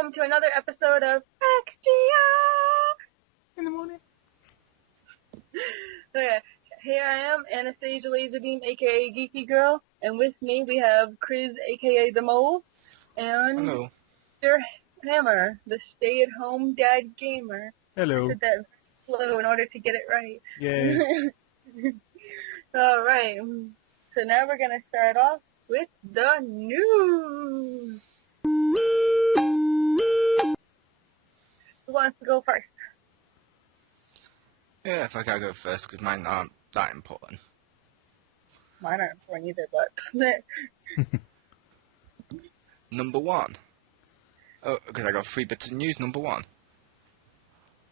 welcome to another episode of XGR in the morning. Okay, here I am, Anastasia Laserbeam, aka Geeky Girl, and with me we have Chris, aka The Mole, and Hello. Mr. Hammer, the stay-at-home dad gamer. Hello. I said that slow in order to get it right. Yay. Alright, so now we're going to start off with the news. Who wants to go first? Yeah, if I gotta go first, because mine aren't that important. Mine aren't important either, but... Number one. Oh, because I got 3 bits of news. Number one.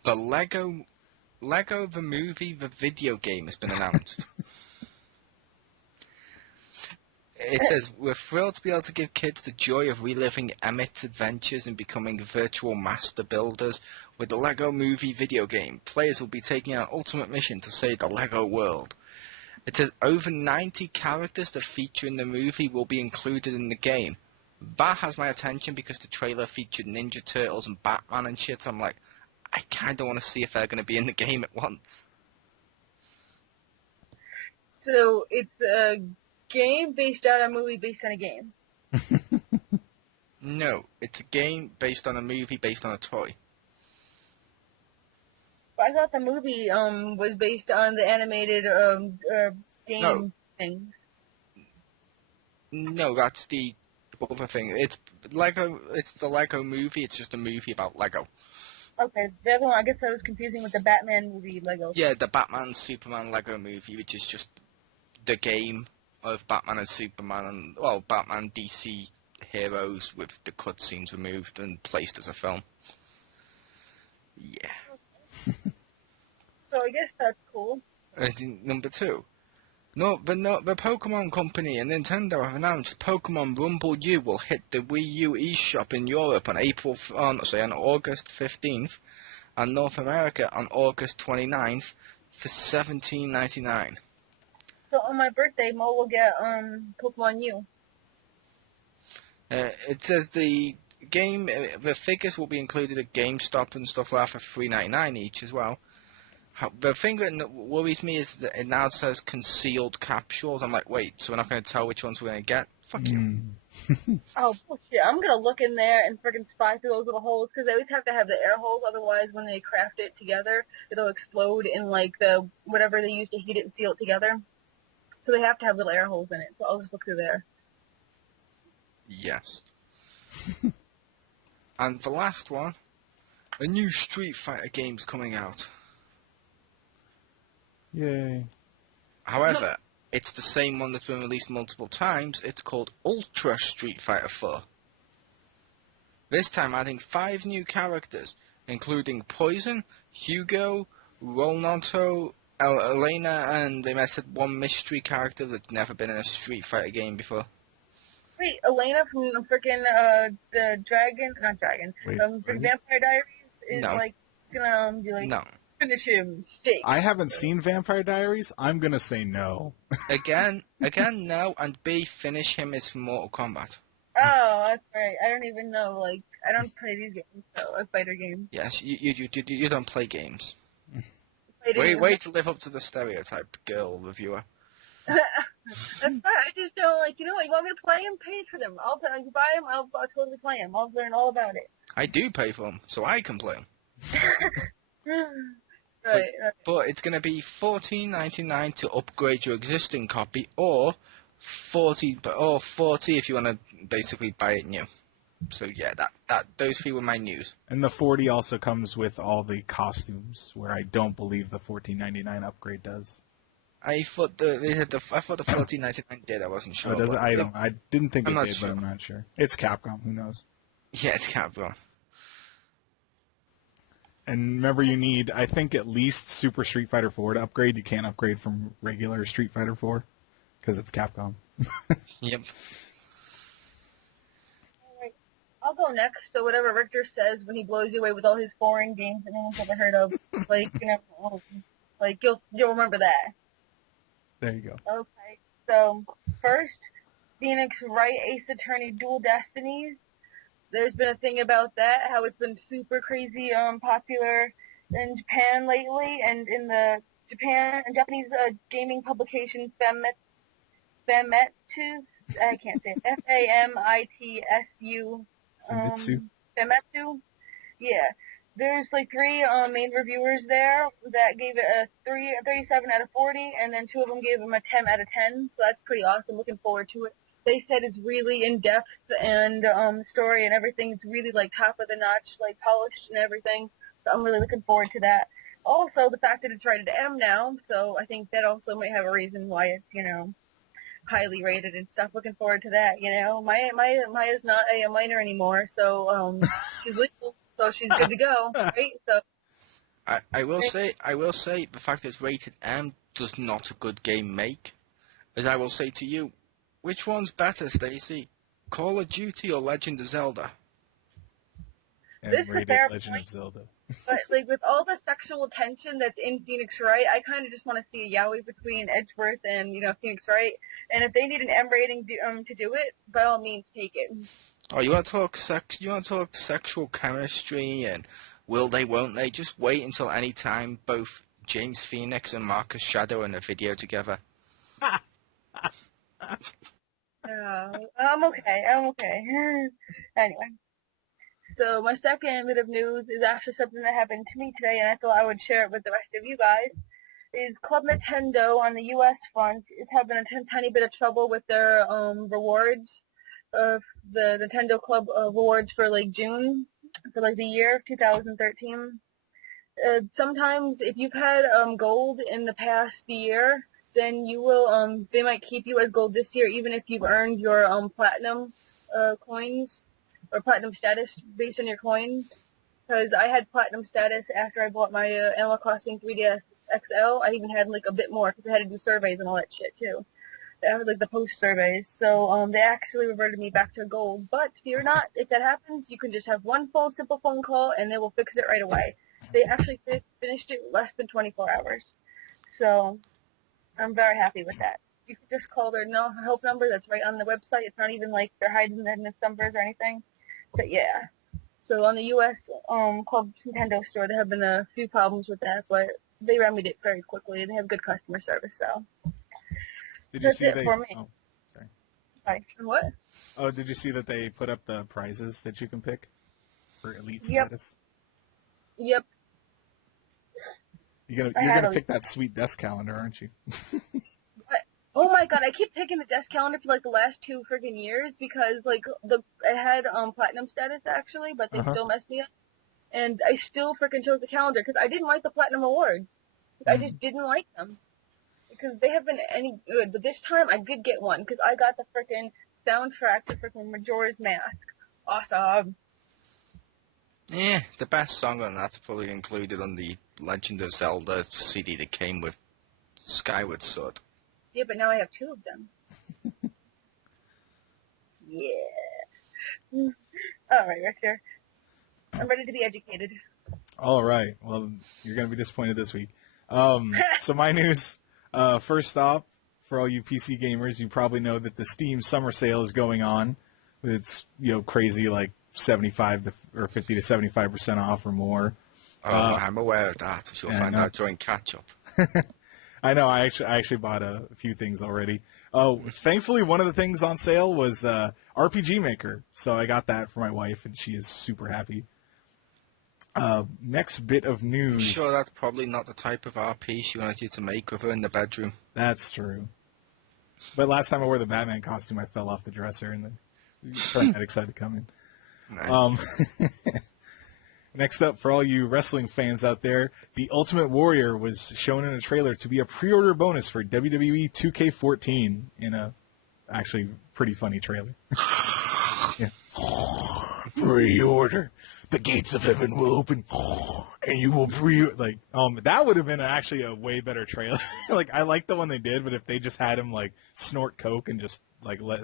The Lego the Movie, the video game has been announced. It says, we're thrilled to be able to give kids the joy of reliving Emmett's adventures and becoming virtual master builders with the Lego Movie video game. Players will be taking an ultimate mission to save the Lego world. It says over 90 characters that feature in the movie will be included in the game. That has my attention because the trailer featured Ninja Turtles and Batman and shit. I'm like, I kind of want to see if they're going to be in the game at once. So, it's a game based on a movie based on a game. No, it's a game based on a movie based on a toy. But I thought the movie was based on the animated game things. No, that's the other thing. It's Lego. It's the Lego movie. It's just a movie about Lego. Okay, the other one, I guess I was confusing with the Batman movie Lego. Yeah, the Batman Superman Lego movie, which is just the game of Batman and Superman and, well, Batman DC heroes with the cutscenes removed and placed as a film. Yeah. So I guess that's cool. Number two. The Pokemon Company and Nintendo have announced Pokemon Rumble U will hit the Wii U eShop in Europe on August 15th, and North America on August 29th for $17.99. So on my birthday, Mo will get Pokemon U. It says the game, the figures will be included at GameStop and stuff like that for $3.99 each as well. The thing that worries me is that it now says concealed capsules. I'm like, wait, so we're not going to tell which ones we're going to get? Fuck you. Oh, bullshit. I'm going to look in there and freaking spy through those little holes, because they always have to have the air holes, otherwise when they craft it together, it'll explode in, like, the whatever they use to heat it and seal it together. So they have to have little air holes in it, so I'll just look through there. Yes. And the last one, a new Street Fighter game's coming out. Yay. However, it's the same one that's been released multiple times. It's called Ultra Street Fighter 4. This time adding 5 new characters, including Poison, Hugo, Rolnato, Elena, and they messed up one mystery character that's never been in a Street Fighter game before. Wait, Elena from freaking the Dragon, not Dragon, Vampire Diaries is No. like gonna be like, No. finish him, steak. I haven't seen Vampire Diaries. I'm gonna say no. Again, no, and B, finish him is from Mortal Kombat. Oh, that's right. I don't even know. Like, I don't play these games, so fighter games. Yes, you don't play games. Fighting Way to live up to the stereotype, girl reviewer. That's fine. I just don't like. You know what? You want me to play them? Pay for them. I'll you buy them. I'll totally play them. I'll learn all about it. I do pay for them, so I can play them. Right. But it's going to be $14.99 to upgrade your existing copy, or $40 if you want to basically buy it new. So yeah, those 3 were my news. And the 40 also comes with all the costumes, where I don't believe the $14.99 upgrade does. I thought the $14.99 did. I wasn't sure. Oh, does it? I didn't think I'm it not did, sure. but I'm not sure. It's Capcom. Who knows? Yeah, it's Capcom. And remember, you need, I think, at least Super Street Fighter 4 to upgrade. You can't upgrade from regular Street Fighter 4 because it's Capcom. Yep. Alright. I'll go next. So whatever Richter says when he blows you away with all his foreign games that no one's ever heard of, like, you know, like you'll remember that. There you go. Okay. So first, Phoenix Wright Ace Attorney Dual Destinies. there's been a thing about that, how it's been super crazy popular in Japan lately, and in the Japanese gaming publication Famitsu, I can't say it, Famitsu, Famitsu? Famitsu, yeah. There's like three main reviewers there that gave it a 37 out of 40, and then two of them gave them a 10 out of 10, so that's pretty awesome. Looking forward to it. They said it's really in-depth, and story and everything is really like top of the notch, like polished and everything, so I'm really looking forward to that. Also, the fact that it's rated M now, so I think that also might have a reason why it's, highly rated and stuff. Looking forward to that, Maya's not a minor anymore, so she's legal, so she's good to go, right? So I will say the fact that it's rated M does not a good game make. As I will say to you, which one's better, Stacy? Call of Duty or Legend of Zelda? And this is a rated fair Legend point. of Zelda. But like with all the sexual tension that's in Phoenix Wright, I kind of just want to see a yaoi between Edgeworth and Phoenix Wright. And if they need an M rating to do it, by all means take it. Oh, you want to talk sexual chemistry and will they, won't they? Just wait until any time both James Phoenix and Marcus Shadow are in a video together. I'm okay. Anyway. So my second bit of news is actually something that happened to me today, and I thought I would share it with the rest of you guys. Is Club Nintendo on the U.S. front is having a tiny bit of trouble with their rewards, the Nintendo Club rewards for like June, for like the year of 2013. Sometimes if you've had gold in the past year, then you will they might keep you as gold this year, even if you've earned your platinum coins. Or platinum status based on your coins, because I had platinum status after I bought my Animal Crossing 3DS XL. I even had like a bit more because I had to do surveys and all that shit too. I had like the post surveys, so they actually reverted me back to gold. But fear not, if that happens, you can just have one simple phone call, and they will fix it right away. They actually finished it less than 24 hours, so I'm very happy with that. You can just call their help number that's right on the website. It's not even like they're hiding the numbers or anything. But yeah, so on the U.S. Club Nintendo store, there have been a few problems with that, but they remedied it very quickly. They have good customer service, so that's it for me. Oh, sorry. Sorry. What? Oh, did you see that they put up the prizes that you can pick for elite Yep. status? Yep. You're gonna pick that sweet desk calendar, aren't you? Oh my god, I keep picking the desk calendar for like the last 2 friggin' years because like I had platinum status actually, but they still messed me up, and I still frickin' chose the calendar because I didn't like the platinum awards. I just didn't like them because they haven't been any good. But this time I did get one because I got the frickin' soundtrack to frickin' Majora's Mask. Awesome. Yeah, the best song on that's probably included on the Legend of Zelda CD that came with Skyward Sword. Yeah, but now I have 2 of them. Yeah. All right, Richter. I'm ready to be educated. All right. Well, you're going to be disappointed this week. So my news, first off, for all you PC gamers, you probably know that the Steam summer sale is going on. It's, crazy, like 75 or 50 to 75% off or more. Oh, I'm aware of that. You'll find out during catch-up. I know. I actually bought a few things already. Oh, thankfully, one of the things on sale was RPG Maker, so I got that for my wife, and she is super happy. Next bit of news. I'm sure that's probably not the type of RP she wanted you to make with her in the bedroom. That's true. But last time I wore the Batman costume, I fell off the dresser, and the paramedics had to come in. Nice. Next up, for all you wrestling fans out there, the Ultimate Warrior was shown in a trailer to be a pre-order bonus for WWE 2K14 in a actually pretty funny trailer. Yeah. Pre-order. The gates of heaven will open, and you will that would have been actually a way better trailer. I like the one they did, but if they just had him snort coke and just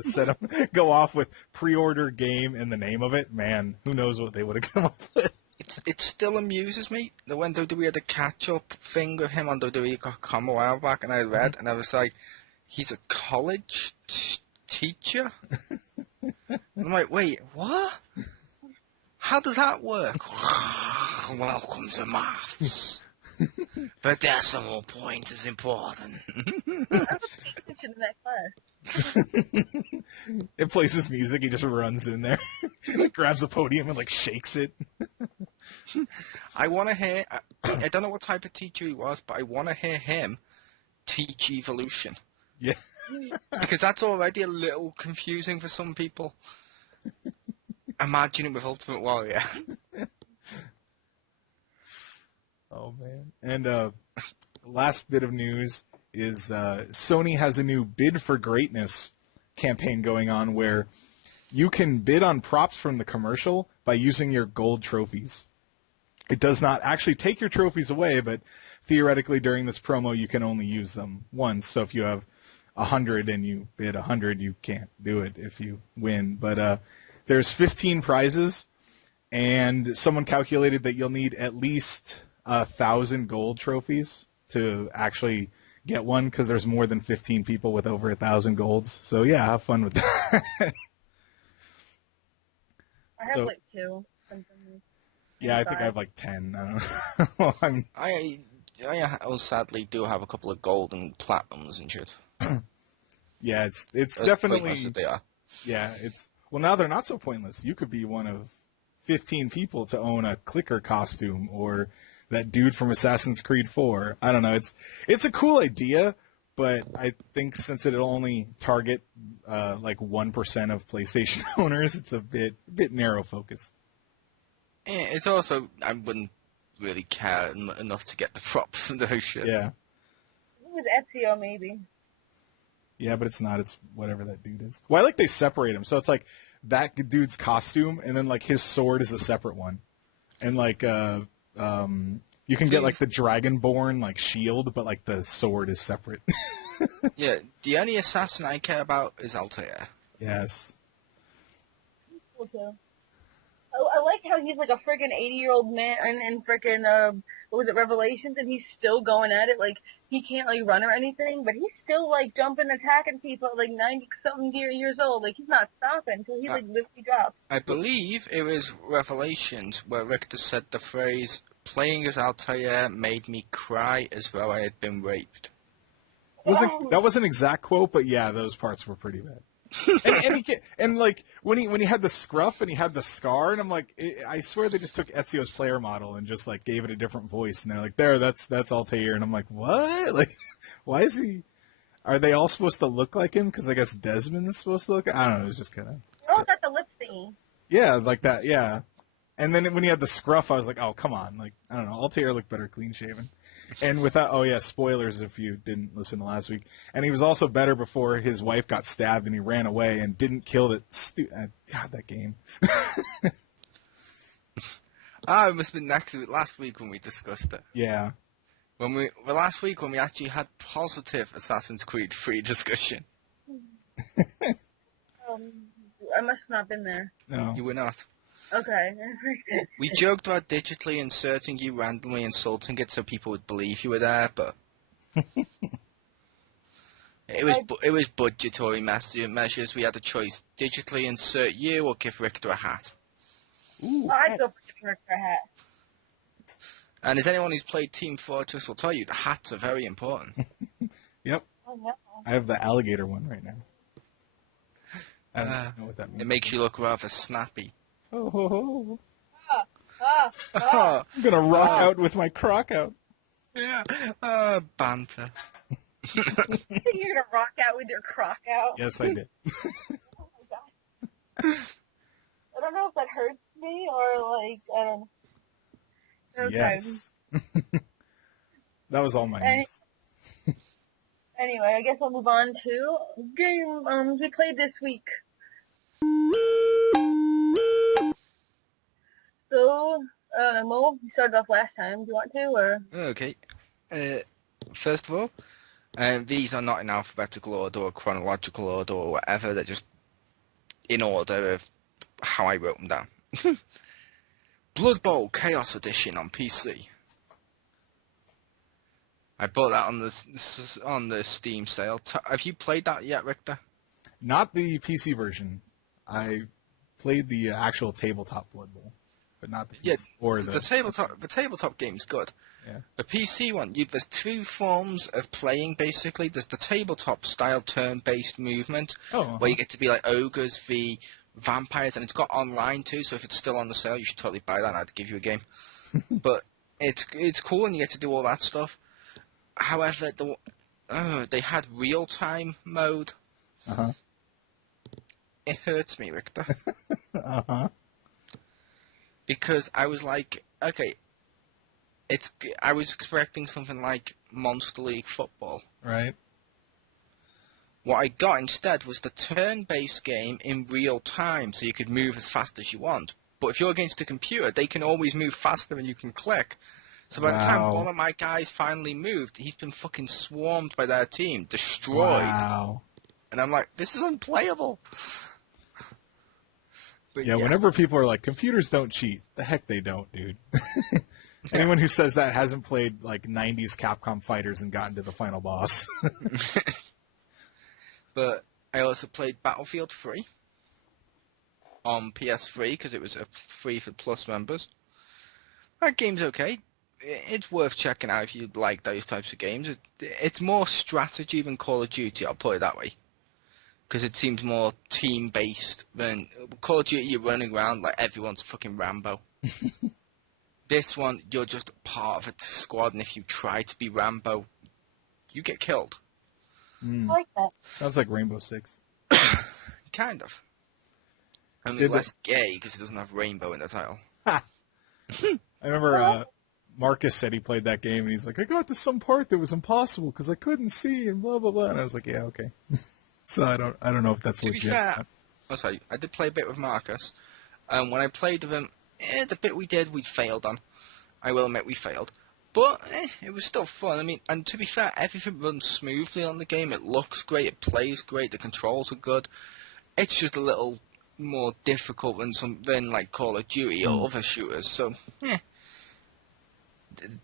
set him go off with pre-order game in the name of it, man, who knows what they would have come up with. It still amuses me that when WWE had a catch-up thing with him on WWE.com a while back, and I read, and I was like, he's a college teacher? I'm like, wait, what? How does that work? Welcome to maths. The decimal point is important. I'm not paying attention in that class. It plays his music. He just runs in there, grabs the podium and like shakes it. I want to hear. I don't know what type of teacher he was, but I want to hear him teach evolution. Yeah. Because that's already a little confusing for some people. Imagine it with Ultimate Warrior. Oh man. And last bit of news is Sony has a new Bid for Greatness campaign going on where you can bid on props from the commercial by using your gold trophies. It does not actually take your trophies away, but theoretically during this promo you can only use them once. So if you have 100 and you bid 100, you can't do it if you win. But there's 15 prizes, and someone calculated that you'll need at least 1,000 gold trophies to actually get one, because there's more than 15 people with over 1,000 golds. So yeah, have fun with that. I have like 2. Something. Yeah, I think I have like 10. I don't know. I sadly do have a couple of gold and platinums and shit. Yeah, it's As definitely. pointless as they are. Yeah, well, now they're not so pointless. You could be one of 15 people to own a clicker costume, or that dude from Assassin's Creed 4. I don't know. It's a cool idea, but I think since it'll only target like 1% of PlayStation owners, it's a bit narrow focused. It's also, I wouldn't really care enough to get the props and those shit. Yeah. It was Ezio, maybe. Yeah, but it's not. It's whatever that dude is. Well, I like they separate him. So it's like that dude's costume, and then like his sword is a separate one. And like you can get like the Dragonborn like shield, but like the sword is separate. Yeah, the only assassin I care about is Altair. Yes. He's cool too. I like how he's like a freaking 80-year-old man in freaking, what was it, Revelations, and he's still going at it. Like, he can't, like, run or anything, but he's still, like, jumping, attacking people at, like, 90-something years old. Like, he's not stopping until he, like, literally drops. I believe it was Revelations where Richter said the phrase, "Playing as Altair made me cry as though I had been raped." That wasn't an exact quote, but yeah, those parts were pretty bad. and like when he had the scruff and he had the scar, and I'm like, I swear they just took Ezio's player model and just like gave it a different voice, and they're like, that's Altair, and I'm like, what? Like, why is he? Are they all supposed to look like him? Because I guess Desmond is supposed to look. I don't know. It was just kind of. Oh, got the lip thingy. Yeah, like that. Yeah. And then when he had the scruff, I was like, oh, come on. Like, I don't know. Altair looked better clean shaven. And without, oh yeah, spoilers if you didn't listen to last week. And he was also better before his wife got stabbed and he ran away and didn't kill that God, that game. It must have been next week, last week when we discussed it. Yeah. Last week when we actually had positive Assassin's Creed 3 discussion. I must have not been there. No. You were not. Okay. We joked about digitally inserting you randomly, insulting it so people would believe you were there, but it was budgetary measures. We had a choice: digitally insert you or give Richter a hat. Ooh. I'd go for a hat. And as anyone who's played Team Fortress will tell you, the hats are very important. Yep. Oh, no. I have the alligator one right now. I don't know what that means. It makes you look rather snappy. Oh, ho, ho. Ah. I'm going to rock out with my croc out. Yeah. Banter. You're going to rock out with your croc out? Yes, I did. Oh, my God. I don't know if that hurts me or, like, I don't know. Okay. Yes. That was all my news. Anyway, I guess I'll move on to game we played this week. So, Mo, you started off last time. Do you want to, or? Okay. First of all, these are not in alphabetical order or chronological order or whatever. They're just in order of how I wrote them down. Blood Bowl Chaos Edition on PC. I bought that on the Steam sale. Have you played that yet, Richter? Not the PC version. I played the actual tabletop Blood Bowl. but not the PC Yeah, or the tabletop game's good. Yeah. The PC one, there's two forms of playing, basically. There's the tabletop-style turn-based movement, where you get to be like ogres v vampires, and it's got online too, so if it's still on the sale, you should totally buy that, and I'd give you a game. But it's cool, and you get to do all that stuff. However, they had real-time mode. Uh-huh. It hurts me, Richter. Uh-huh. Because I was like, okay, I was expecting something like Monster League football. Right. What I got instead was the turn-based game in real time, so you could move as fast as you want. But if you're against a computer, they can always move faster than you can click. So by the time one of my guys finally moved, he's been fucking swarmed by their team, destroyed. Wow. And I'm like, this is unplayable. But yeah, whenever people are like, computers don't cheat, the heck they don't, dude. Anyone who says that hasn't played like 90s Capcom fighters and gotten to the final boss. But I also played Battlefield 3 on PS3 because it was free for Plus members. That game's okay. It's worth checking out if you like those types of games. It's more strategy than Call of Duty, I'll put it that way. Because it seems more team-based than Call of Duty. You're running around like everyone's fucking Rambo. This one, you're just part of a squad, and if you try to be Rambo, you get killed. I like that. Sounds like Rainbow Six. Kind of. Only less gay because it doesn't have rainbow in the title. I remember Marcus said he played that game, and he's like, I got to some part that was impossible because I couldn't see, and blah, blah, blah. And I was like, yeah, okay. So I don't know if that's legit. To be fair, I did play a bit with Marcus. When I played with him, the bit we did, we failed on. I will admit we failed. But it was still fun. I mean, and to be fair, everything runs smoothly on the game. It looks great, it plays great, the controls are good. It's just a little more difficult than like Call of Duty or other shooters. So, yeah.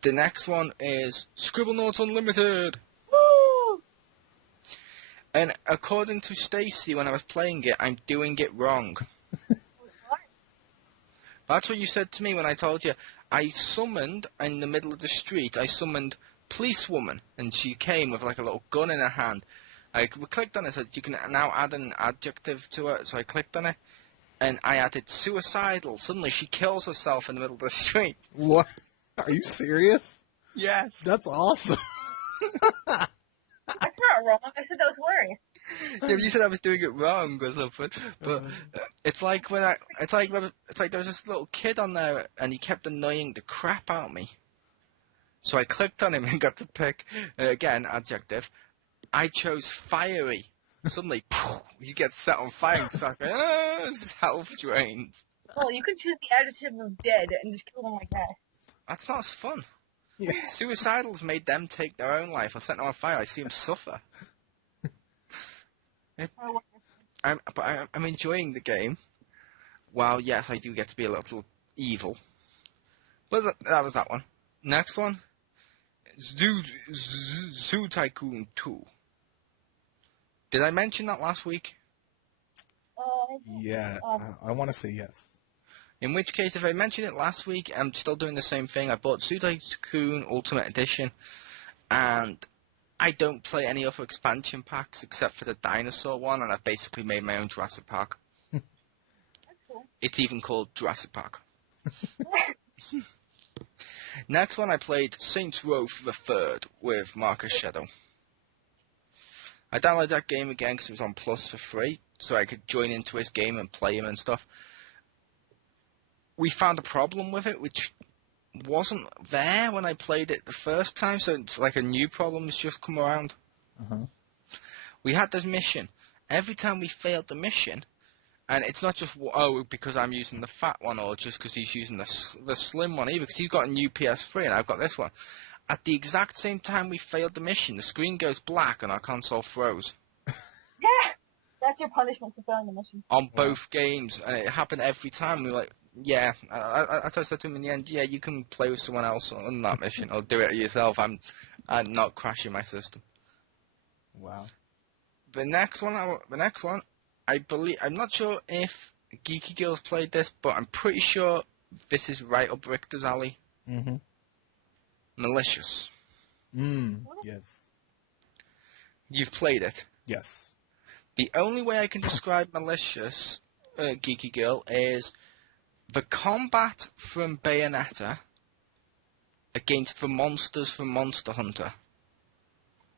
The next one is Scribblenauts Unlimited. Woo! And according to Stacy, when I was playing it, I'm doing it wrong. That's what you said to me when I told you. I summoned, in the middle of the street, I summoned Policewoman, and she came with like a little gun in her hand. I clicked on it, said you can now add an adjective to it, so I clicked on it, and I added suicidal. Suddenly she kills herself in the middle of the street. What? Are you serious? Yes. That's awesome. That's not wrong. I said that was hilarious. Yeah, but you said I was doing it wrong or something. But it's like there was this little kid on there, and he kept annoying the crap out of me. So I clicked on him and got to pick again adjective. I chose fiery. Suddenly, he gets set on fire and starts going, self-drained. Well, you can choose the adjective of dead and just kill them like that. That's not as fun. Yeah. Suicidals made them take their own life. I set them on fire. I see them suffer. I'm enjoying the game. While, yes, I do get to be a little evil. But that was that one. Next one. Zoo Tycoon 2. Did I mention that last week? Yeah, I want to say yes. In which case, if I mentioned it last week, I'm still doing the same thing. I bought Zoo Tycoon Ultimate Edition, and I don't play any other expansion packs except for the dinosaur one, and I've basically made my own Jurassic Park. That's cool. It's even called Jurassic Park. Next one, I played Saints Row the Third with Marcus Shadow. I downloaded that game again because it was on Plus for free, so I could join into his game and play him and stuff. We found a problem with it, which wasn't there when I played it the first time, so it's like a new problem has just come around. Uh-huh. We had this mission. Every time we failed the mission, and it's not just, because I'm using the fat one, or just because he's using the slim one either, because he's got a new PS3 and I've got this one. At the exact same time we failed the mission, the screen goes black and our console froze. Yeah! That's your punishment for failing the mission. On both games, and it happened every time. We were like, yeah, I said to him in the end, yeah, you can play with someone else on that mission, or do it yourself. I'm not crashing my system. Wow. The next one, I believe, I'm not sure if Geeky Girls played this, but I'm pretty sure this is right up Richter's alley. Mm-hmm. Malicious. Yes. You've played it. Yes. The only way I can describe Malicious, Geeky Girl, is the combat from Bayonetta against the monsters from Monster Hunter.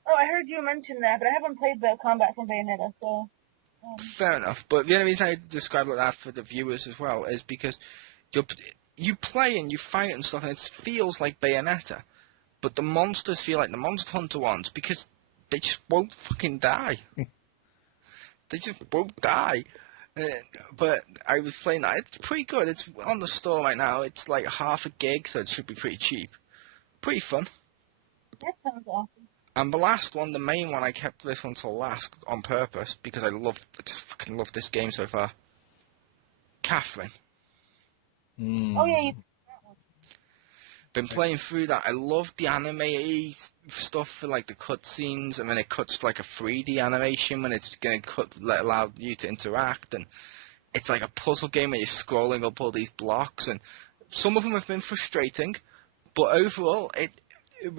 Oh, I heard you mention that, but I haven't played the combat from Bayonetta, so... Fair enough, but the only reason I describe it like that for the viewers as well is because you play and you fight and stuff, and it feels like Bayonetta, but the monsters feel like the Monster Hunter ones because they just won't fucking die. They just won't die. But I was playing that. It's pretty good. It's on the store right now. It's like half a gig, so it should be pretty cheap. Pretty fun. That sounds awesome. And the last one, the main one, I kept this one till last on purpose because I just fucking love this game so far. Catherine. Oh, yeah, you... Been playing through that. I love the anime stuff for like the cutscenes, and then it cuts to like a 3D animation when it's going to allow you to interact, and it's like a puzzle game where you're scrolling up all these blocks, and some of them have been frustrating, but overall,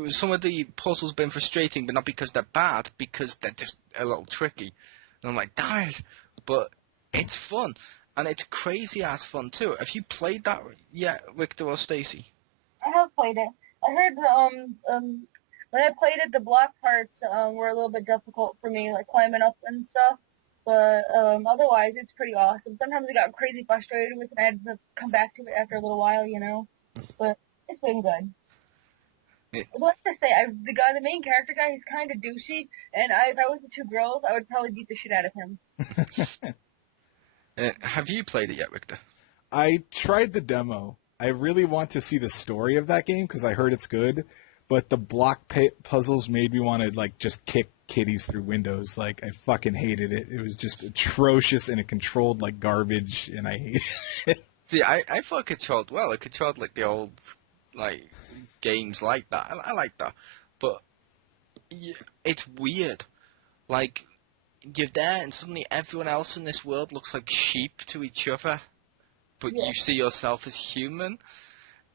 some of the puzzles have been frustrating, but not because they're bad, because they're just a little tricky. And I'm like, damn it! But it's fun, and it's crazy ass fun too. Have you played that yet, Victor or Stacy? I have played it. I heard, when I played it, the block parts, were a little bit difficult for me, like climbing up and stuff. But, otherwise, it's pretty awesome. Sometimes I got crazy frustrated with it, and I had to come back to it after a little while, you know? But it's been good. Let's just say, the main character guy, he's kind of douchey, and if I was the two girls, I would probably beat the shit out of him. Have you played it yet, Victor? I tried the demo. I really want to see the story of that game because I heard it's good, but the block puzzles made me want to like just kick kitties through windows. Like I fucking hated it. It was just atrocious, and it controlled like garbage, and I hated it. See, I thought it controlled well. It controlled like the old like games like that. I like that, but it's weird. Like you're there, and suddenly everyone else in this world looks like sheep to each other, but you see yourself as human.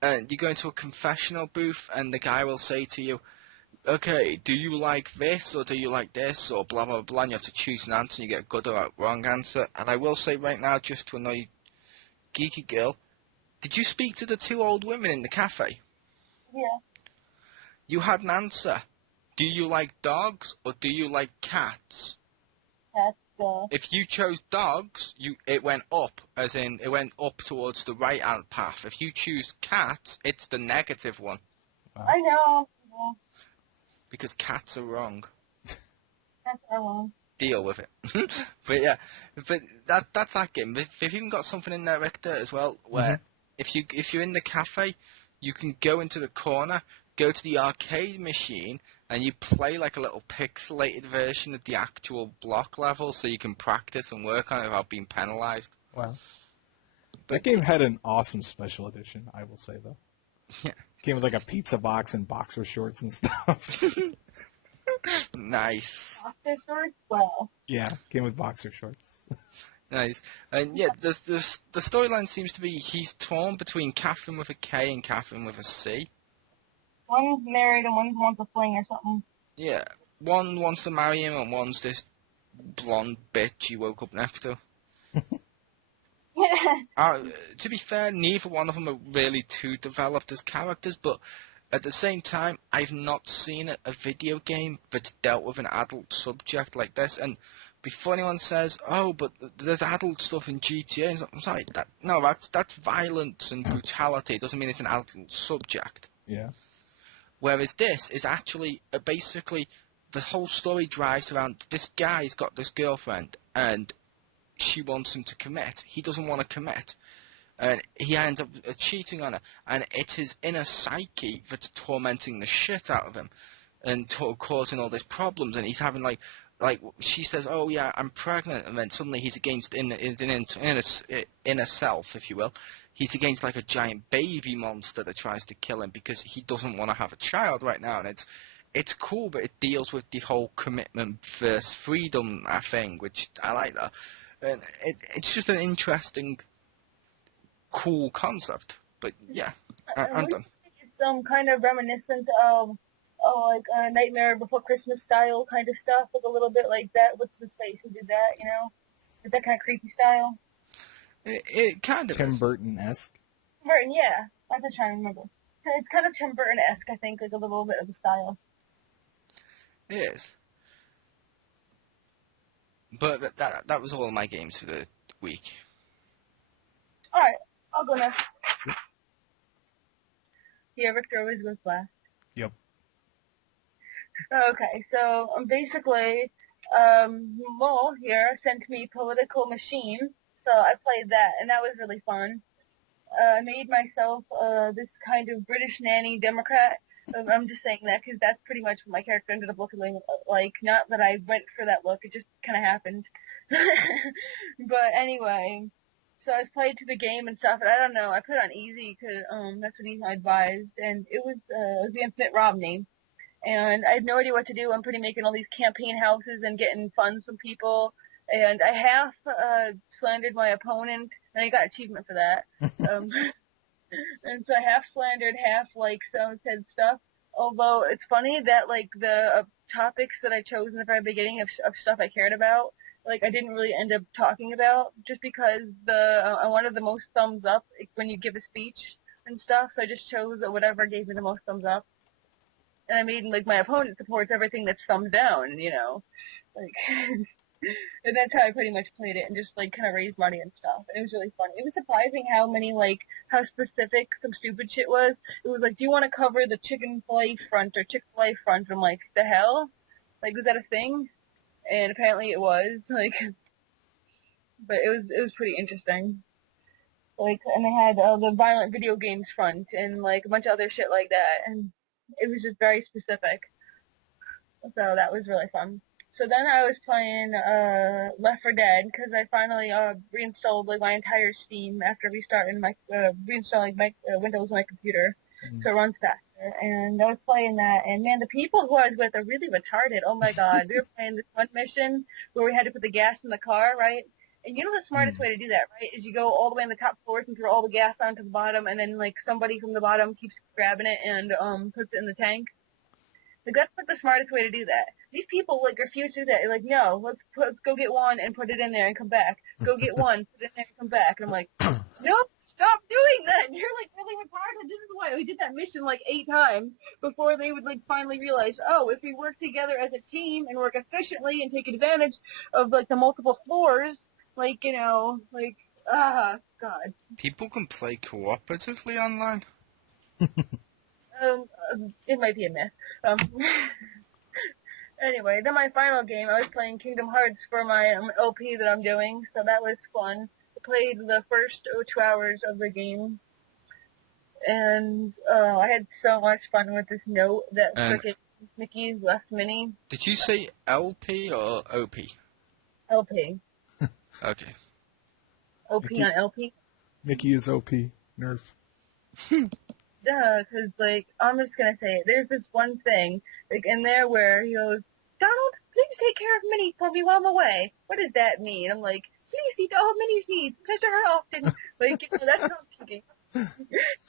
And you go into a confessional booth, and the guy will say to you, okay, do you like this, or do you like this, or blah, blah, blah, and you have to choose an answer, and you get a good or wrong answer. And I will say right now, just to annoy Geeky Girl, did you speak to the two old women in the cafe? Yeah. You had an answer. Do you like dogs, or do you like cats? Cats, If you chose dogs, it went up, as in it went up towards the right-hand path. If you choose cats, it's the negative one. Wow. I know. Yeah. Because cats are wrong. Cats are wrong. Deal with it. But yeah, but that's that game. They've even got something in there, Richter, as well, where if you're in the cafe, you can go into the corner, go to the arcade machine, and you play like a little pixelated version of the actual block level, so you can practice and work on it without being penalized. Wow. That game had an awesome special edition, I will say, though. Yeah. Came with like a pizza box and boxer shorts and stuff. Nice. Boxer shorts? Well. Yeah, came with boxer shorts. Nice. And yeah, the storyline seems to be he's torn between Catherine with a K and Catherine with a C. One's married and one wants a fling or something. Yeah. One wants to marry him, and one's this blonde bitch he woke up next to. To be fair, neither one of them are really too developed as characters, but at the same time, I've not seen a video game that's dealt with an adult subject like this. And before anyone says, "Oh, but there's adult stuff in GTA," I'm sorry, that's violence and brutality. It doesn't mean it's an adult subject. Yeah. Whereas this is actually basically the whole story drives around this guy's got this girlfriend and she wants him to commit. He doesn't want to commit. And he ends up cheating on her. And it's his inner psyche that's tormenting the shit out of him and causing all these problems. And he's having like she says, "Oh yeah, I'm pregnant," and then suddenly he's against his inner self, if you will. He's against like a giant baby monster that tries to kill him because he doesn't want to have a child right now. And it's cool, but it deals with the whole commitment versus freedom thing, which I like that. And it's just an interesting, cool concept. But yeah, I I'm would done. say it's kind of reminiscent of like a Nightmare Before Christmas style kind of stuff, like a little bit like that. What's his face who did that? You know, like that kind of creepy style. It kind of Tim is. Burton-esque. Burton, yeah. I'm just trying to remember. It's kind of Tim Burton-esque, I think, like a little bit of the style. It is. But that was all my games for the week. All right, I'll go next. Yeah, Victor always goes last. Yep. Okay, so basically, Mo here sent me Political Machine, so I played that, and that was really fun. I made myself this kind of British nanny Democrat. I'm just saying that because that's pretty much what my character ended up looking like. Not that I went for that look, it just kind of happened. But anyway, so I was playing to the game and stuff, and I don't know, I put it on easy because that's what he advised, and it was against Mitt Romney. And I had no idea what to do. I'm pretty making all these campaign houses and getting funds from people. And I half slandered my opponent, and I got achievement for that. Um, and so I half slandered, half like some said stuff. Although it's funny that like the topics that I chose in the very beginning of stuff I cared about, like I didn't really end up talking about just because I wanted the most thumbs up when you give a speech and stuff. So I just chose whatever gave me the most thumbs up. And I mean, like, my opponent supports everything that's thumbs down, you know? Like, and that's how I pretty much played it, and just, like, kind of raised money and stuff. It was really fun. It was surprising how many, like, how specific some stupid shit was. It was like, do you want to cover the Chick-fil-A front or Chick-fil-A front? I'm like, the hell? Like, was that a thing? And apparently it was, like, but it was pretty interesting. Like, and they had the violent video games front and, like, a bunch of other shit like that, and it was just very specific. So that was really fun. So then I was playing Left 4 Dead because I finally reinstalled like my entire Steam after reinstalling my Windows on my computer, so it runs faster. And I was playing that, and man, the people who I was with are really retarded. Oh my god, we were playing this one mission where we had to put the gas in the car, right? And you know the smartest way to do that, right? Is you go all the way in the top floors and throw all the gas onto the bottom, and then like somebody from the bottom keeps grabbing it and puts it in the tank. Like that's like the smartest way to do that. These people like refuse to do that. They're like, no, let's go get one and put it in there and come back. Go get one, put it in there and come back. And I'm like, no, stop doing that. And you're like really retarded. This is why we did that mission like 8 times before they would like finally realize, oh, if we work together as a team and work efficiently and take advantage of like the multiple floors, like you know, like God. People can play cooperatively online. It might be a myth. Anyway, then my final game, I was playing Kingdom Hearts for my LP that I'm doing, so that was fun. I played the first 2 hours of the game, and I had so much fun with this note that frickin' Mickey left Minnie. Did you say LP or OP? LP. Okay. OP Mickey. on LP? Mickey is OP. Nerf. Duh, because, like, I'm just gonna say it. There's this one thing, like, in there where he goes, Donald, please take care of Minnie for me while I'm away. What does that mean? I'm like, please see to all Minnie's needs. Pleasure her often. Like, you know, that's what I'm thinking.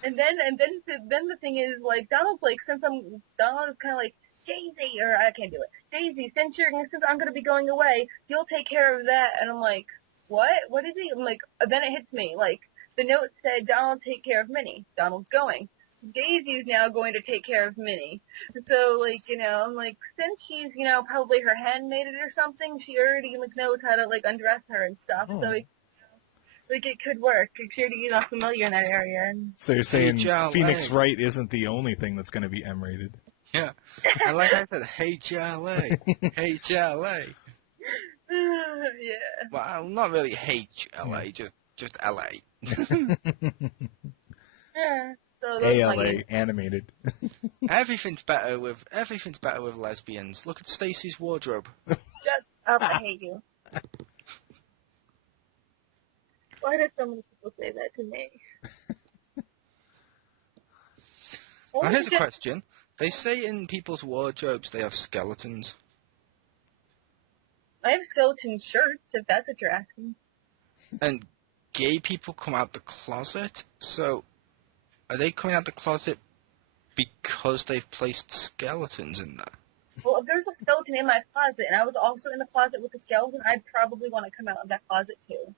and then the thing is, like, Donald is kind of like, Daisy, or I can't do it. Daisy, since I'm gonna be going away, you'll take care of that. And I'm like, what? What is he? I'm like, then it hits me, like, the note said, Donald, take care of Minnie. Donald's going. Daisy's now going to take care of Minnie. So, like, you know, I'm like, since she's, you know, probably her handmaiden or something, she already, like, knows how to, like, undress her and stuff. Oh. So, like, it could work. She already is not familiar in that area. And So you're saying Hey, Phoenix Wright isn't the only thing that's going to be M-rated? Yeah. And like I said, hey, JLA. Hey, JLA. yeah. Well, not really HLA, just LA. Yeah. So those are my ALA, games. animated. Everything's better with lesbians. Look at Stacy's wardrobe. Shut up, I hate you. Why do so many people say that to me? Now here's a question. They say in people's wardrobes they have skeletons. I have skeleton shirts, if that's what you're asking. And gay people come out the closet, so Are they coming out the closet because they've placed skeletons in there? Well, if there's a skeleton in my closet, and I was also in the closet with the skeleton, I'd probably want to come out of that closet too.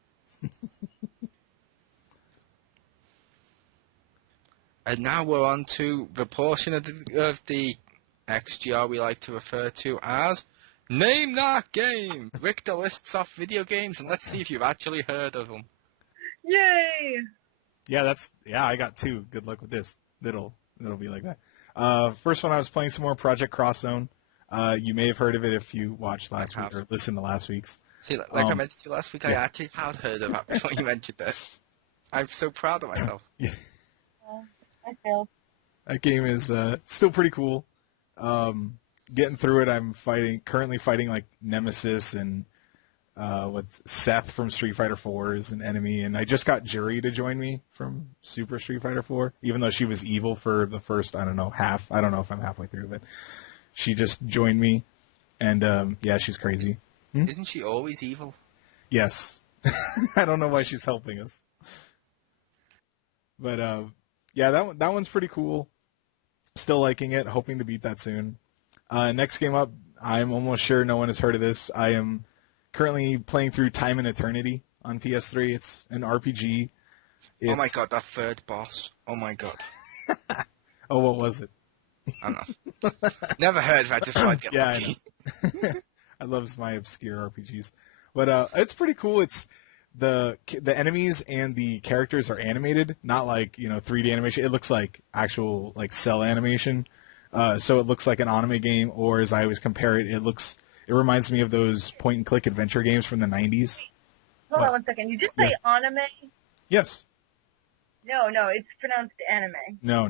And now we're on to the portion of the XGR we like to refer to as Name That Game! Richter lists off video games, and let's see if you've actually heard of them. Yay! Yeah, I got 2. Good luck with this. It'll be like that. First one, I was playing some more Project Cross Zone. You may have heard of it if you watched last week or listened to last week's. See, like I mentioned to you last week, I actually had heard of that before you mentioned this. I'm so proud of myself. Yeah. I failed. That game is still pretty cool. Getting through it, I'm currently fighting like Nemesis and Seth from Street Fighter 4 is an enemy, and I just got Jury to join me from Super Street Fighter 4, even though she was evil for the first, I don't know, half. I don't know if I'm halfway through, but she just joined me, and yeah, she's crazy. Isn't she always evil? Yes. I don't know why she's helping us. But yeah, that one's pretty cool. Still liking it. Hoping to beat that soon. Next game up, I'm almost sure no one has heard of this. I am currently playing through Time and Eternity on PS3. It's an RPG. Oh my god, that third boss. Oh my god. Oh, what was it? I don't know. Never heard of it. I just like it. Yeah, I love my obscure RPGs. But it's pretty cool. It's the enemies and the characters are animated, not like 3D animation. It looks like actual like cell animation. So it looks like an anime game, or as I always compare it, it reminds me of those point and click adventure games from the 90s. Hold on one second. You just say anime? Yes. No, it's pronounced anime. No.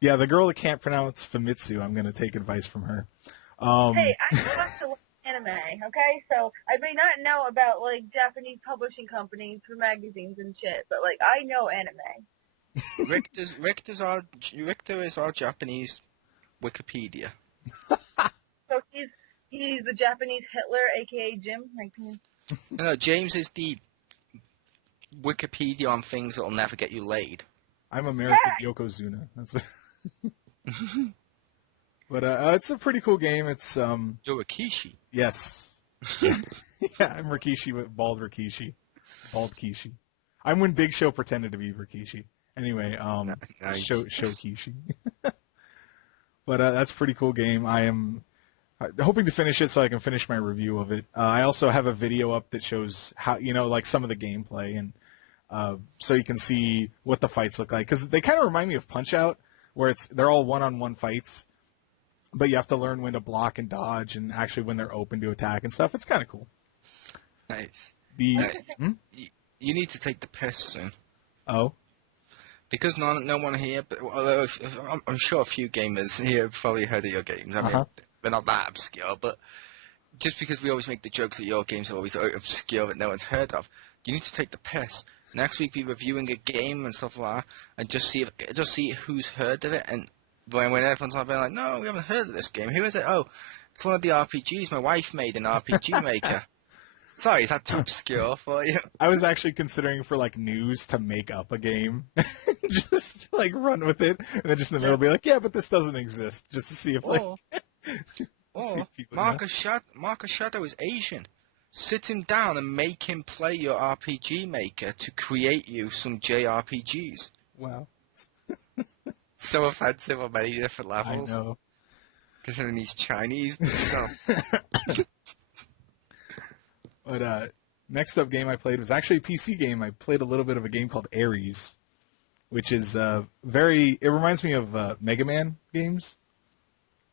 Yeah, the girl that can't pronounce Famitsu, I'm going to take advice from her. Hey, I have to look at anime, okay? So I may not know about like Japanese publishing companies for magazines and shit, but like I know anime. Richter is our Japanese Wikipedia. So he's the Japanese Hitler, aka Jim. No, James is the Wikipedia on things that'll never get you laid. I'm American Yokozuna. That's what... But it's a pretty cool game. It's You're Rikishi. Yes. Yeah, I'm Rikishi, but bald Rikishi. Bald Kishi. I'm when Big Show pretended to be Rikishi. Anyway, nice. Show Kishi. But that's a pretty cool game. I am hoping to finish it so I can finish my review of it. I also have a video up that shows how like some of the gameplay, and so you can see what the fights look like, because they kind of remind me of Punch-Out, where they're all one-on-one fights, but you have to learn when to block and dodge, and actually when they're open to attack and stuff. It's kind of cool. Nice. You need to take the piss soon. Oh. Because no one here, but although I'm sure a few gamers here have probably heard of your games. I mean, they're not that obscure, but just because we always make the jokes that your games are always obscure that no one's heard of, you need to take the piss. Next week, be reviewing a game and stuff like that, and just see who's heard of it. And when everyone's like, no, we haven't heard of this game. Who is it? Oh, it's one of the RPGs my wife made in RPG Maker. Sorry, is that too obscure for you? I was actually considering for like news to make up a game, just like run with it, and then just in the middle be like, yeah, but this doesn't exist, just to see if Marcus Shadow is Asian. Sit him down and make him play your RPG Maker to create you some JRPGs. Wow. So offensive on many different levels. I know. Considering he's Chinese. But next up game I played was actually a PC game. I played a little bit of a game called Ares, which is it reminds me of Mega Man games.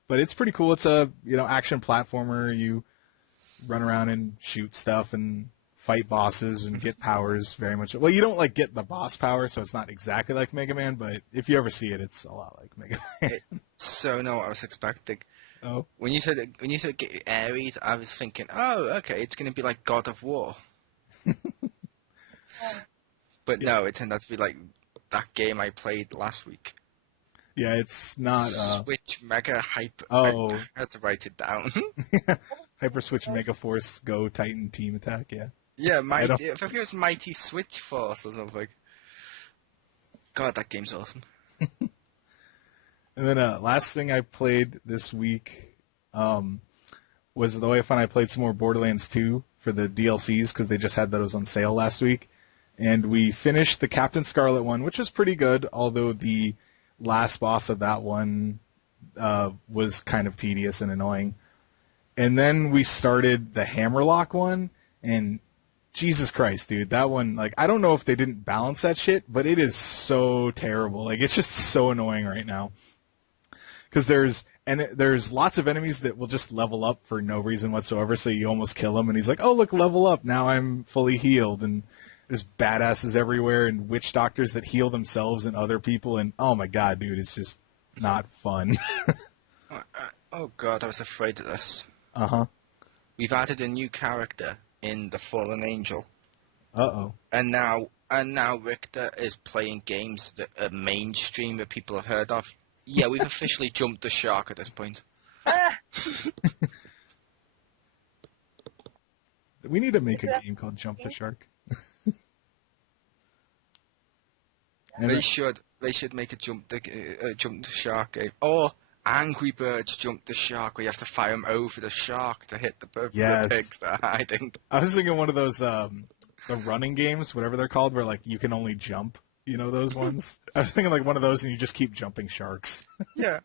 But it's pretty cool. It's a action platformer. You run around and shoot stuff and fight bosses and get powers very much. Well, you don't like get the boss power, so it's not exactly like Mega Man, but if you ever see it, it's a lot like Mega Man. So no, I was expecting. Oh. When you said Ares, I was thinking, oh, okay, it's going to be like God of War. But no, it turned out to be like that game I played last week. Yeah, it's not Switch Mega Hyper. Oh. I had to write it down. Hyper Switch Mega Force Go Titan Team Attack. Yeah. Yeah, I think it was Mighty Switch Force or something. God, that game's awesome. And then last thing I played this week was the way I found I played some more Borderlands 2 for the DLCs because they just had those on sale last week. And we finished the Captain Scarlet one, which was pretty good, although the last boss of that one was kind of tedious and annoying. And then we started the Hammerlock one, and Jesus Christ, dude, that one, like, I don't know if they didn't balance that shit, but it is so terrible. Like, it's just so annoying right now. Because there's lots of enemies that will just level up for no reason whatsoever, so you almost kill him, and he's like, oh, look, level up, now I'm fully healed, and there's badasses everywhere, and witch doctors that heal themselves and other people, and oh my god, dude, it's just not fun. Oh god, I was afraid of this. Uh-huh. We've added a new character in The Fallen Angel. Uh-oh. And now Richter is playing games that are mainstream that people have heard of. Yeah, we've officially jumped the shark at this point. We need to make a game called Jump the Shark. They should make a jump the shark game. Or Angry Birds Jump the Shark, where you have to fire them over the shark to hit the pigs that are hiding. I was thinking one of those the running games, whatever they're called, where like you can only jump. You know those ones? I was thinking like one of those, and you just keep jumping sharks. Yeah.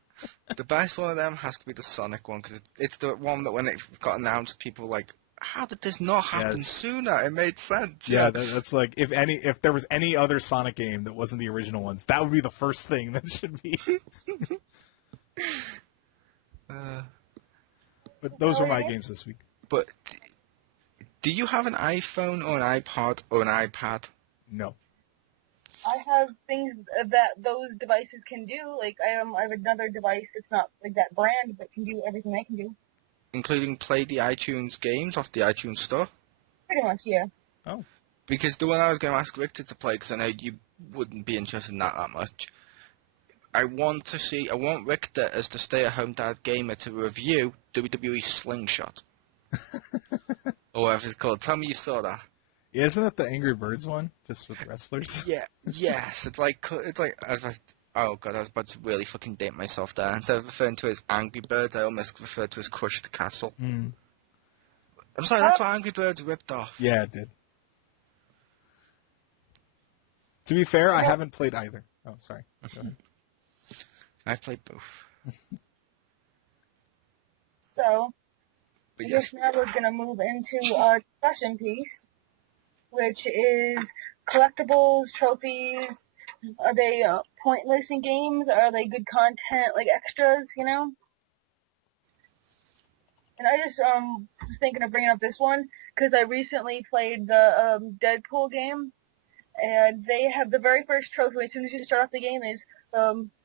The best one of them has to be the Sonic one, because it's the one that when it got announced, people were like, how did this not happen sooner? It made sense. Yeah, that's like, if there was any other Sonic game that wasn't the original ones, that would be the first thing that should be. But those were my games this week. But do you have an iPhone or an iPod or an iPad? No. I have things that those devices can do. Like, I have another device that's not like that brand, but can do everything I can do. Including play the iTunes games off the iTunes store? Pretty much, yeah. Oh. Because the one I was going to ask Victor to play, because I know you wouldn't be interested in that much. I want Richter as the stay-at-home dad gamer to review WWE Slingshot. Or whatever it's called. Tell me you saw that. Yeah, isn't that the Angry Birds one, just with wrestlers? Yeah, yes. oh god, I was about to really fucking date myself there. Instead of referring to it as Angry Birds, I almost referred to it as Crush the Castle. Mm. I'm sorry, that's what Angry Birds ripped off. Yeah, it did. To be fair, I haven't played either. Oh, sorry. Go ahead. I've played both. So, But I yes, guess now we're going to move into our discussion piece, which is collectibles, trophies. Are they pointless in games? Are they good content, like extras, you know? And I just was thinking of bringing up this one, because I recently played the Deadpool game, and they have the very first trophy as soon as you start off the game is,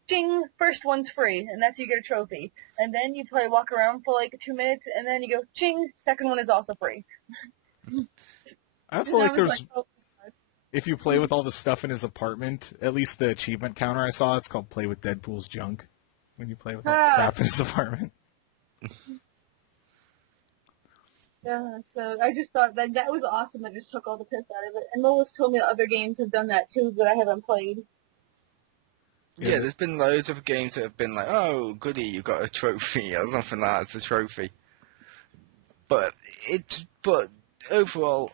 ding, first one's free, and that's how you get a trophy. And then you walk around for like 2 minutes, and then you go, ching, second one is also free. I also like there's, if you play with all the stuff in his apartment, at least the achievement counter I saw, it's called Play with Deadpool's Junk, when you play with all the crap in his apartment. Yeah, so I just thought that was awesome. That just took all the piss out of it. And Lois told me that other games have done that too, but I haven't played. yeah, there's been loads of games that have been like, oh, goody, you got a trophy, or something like that as the trophy. But overall,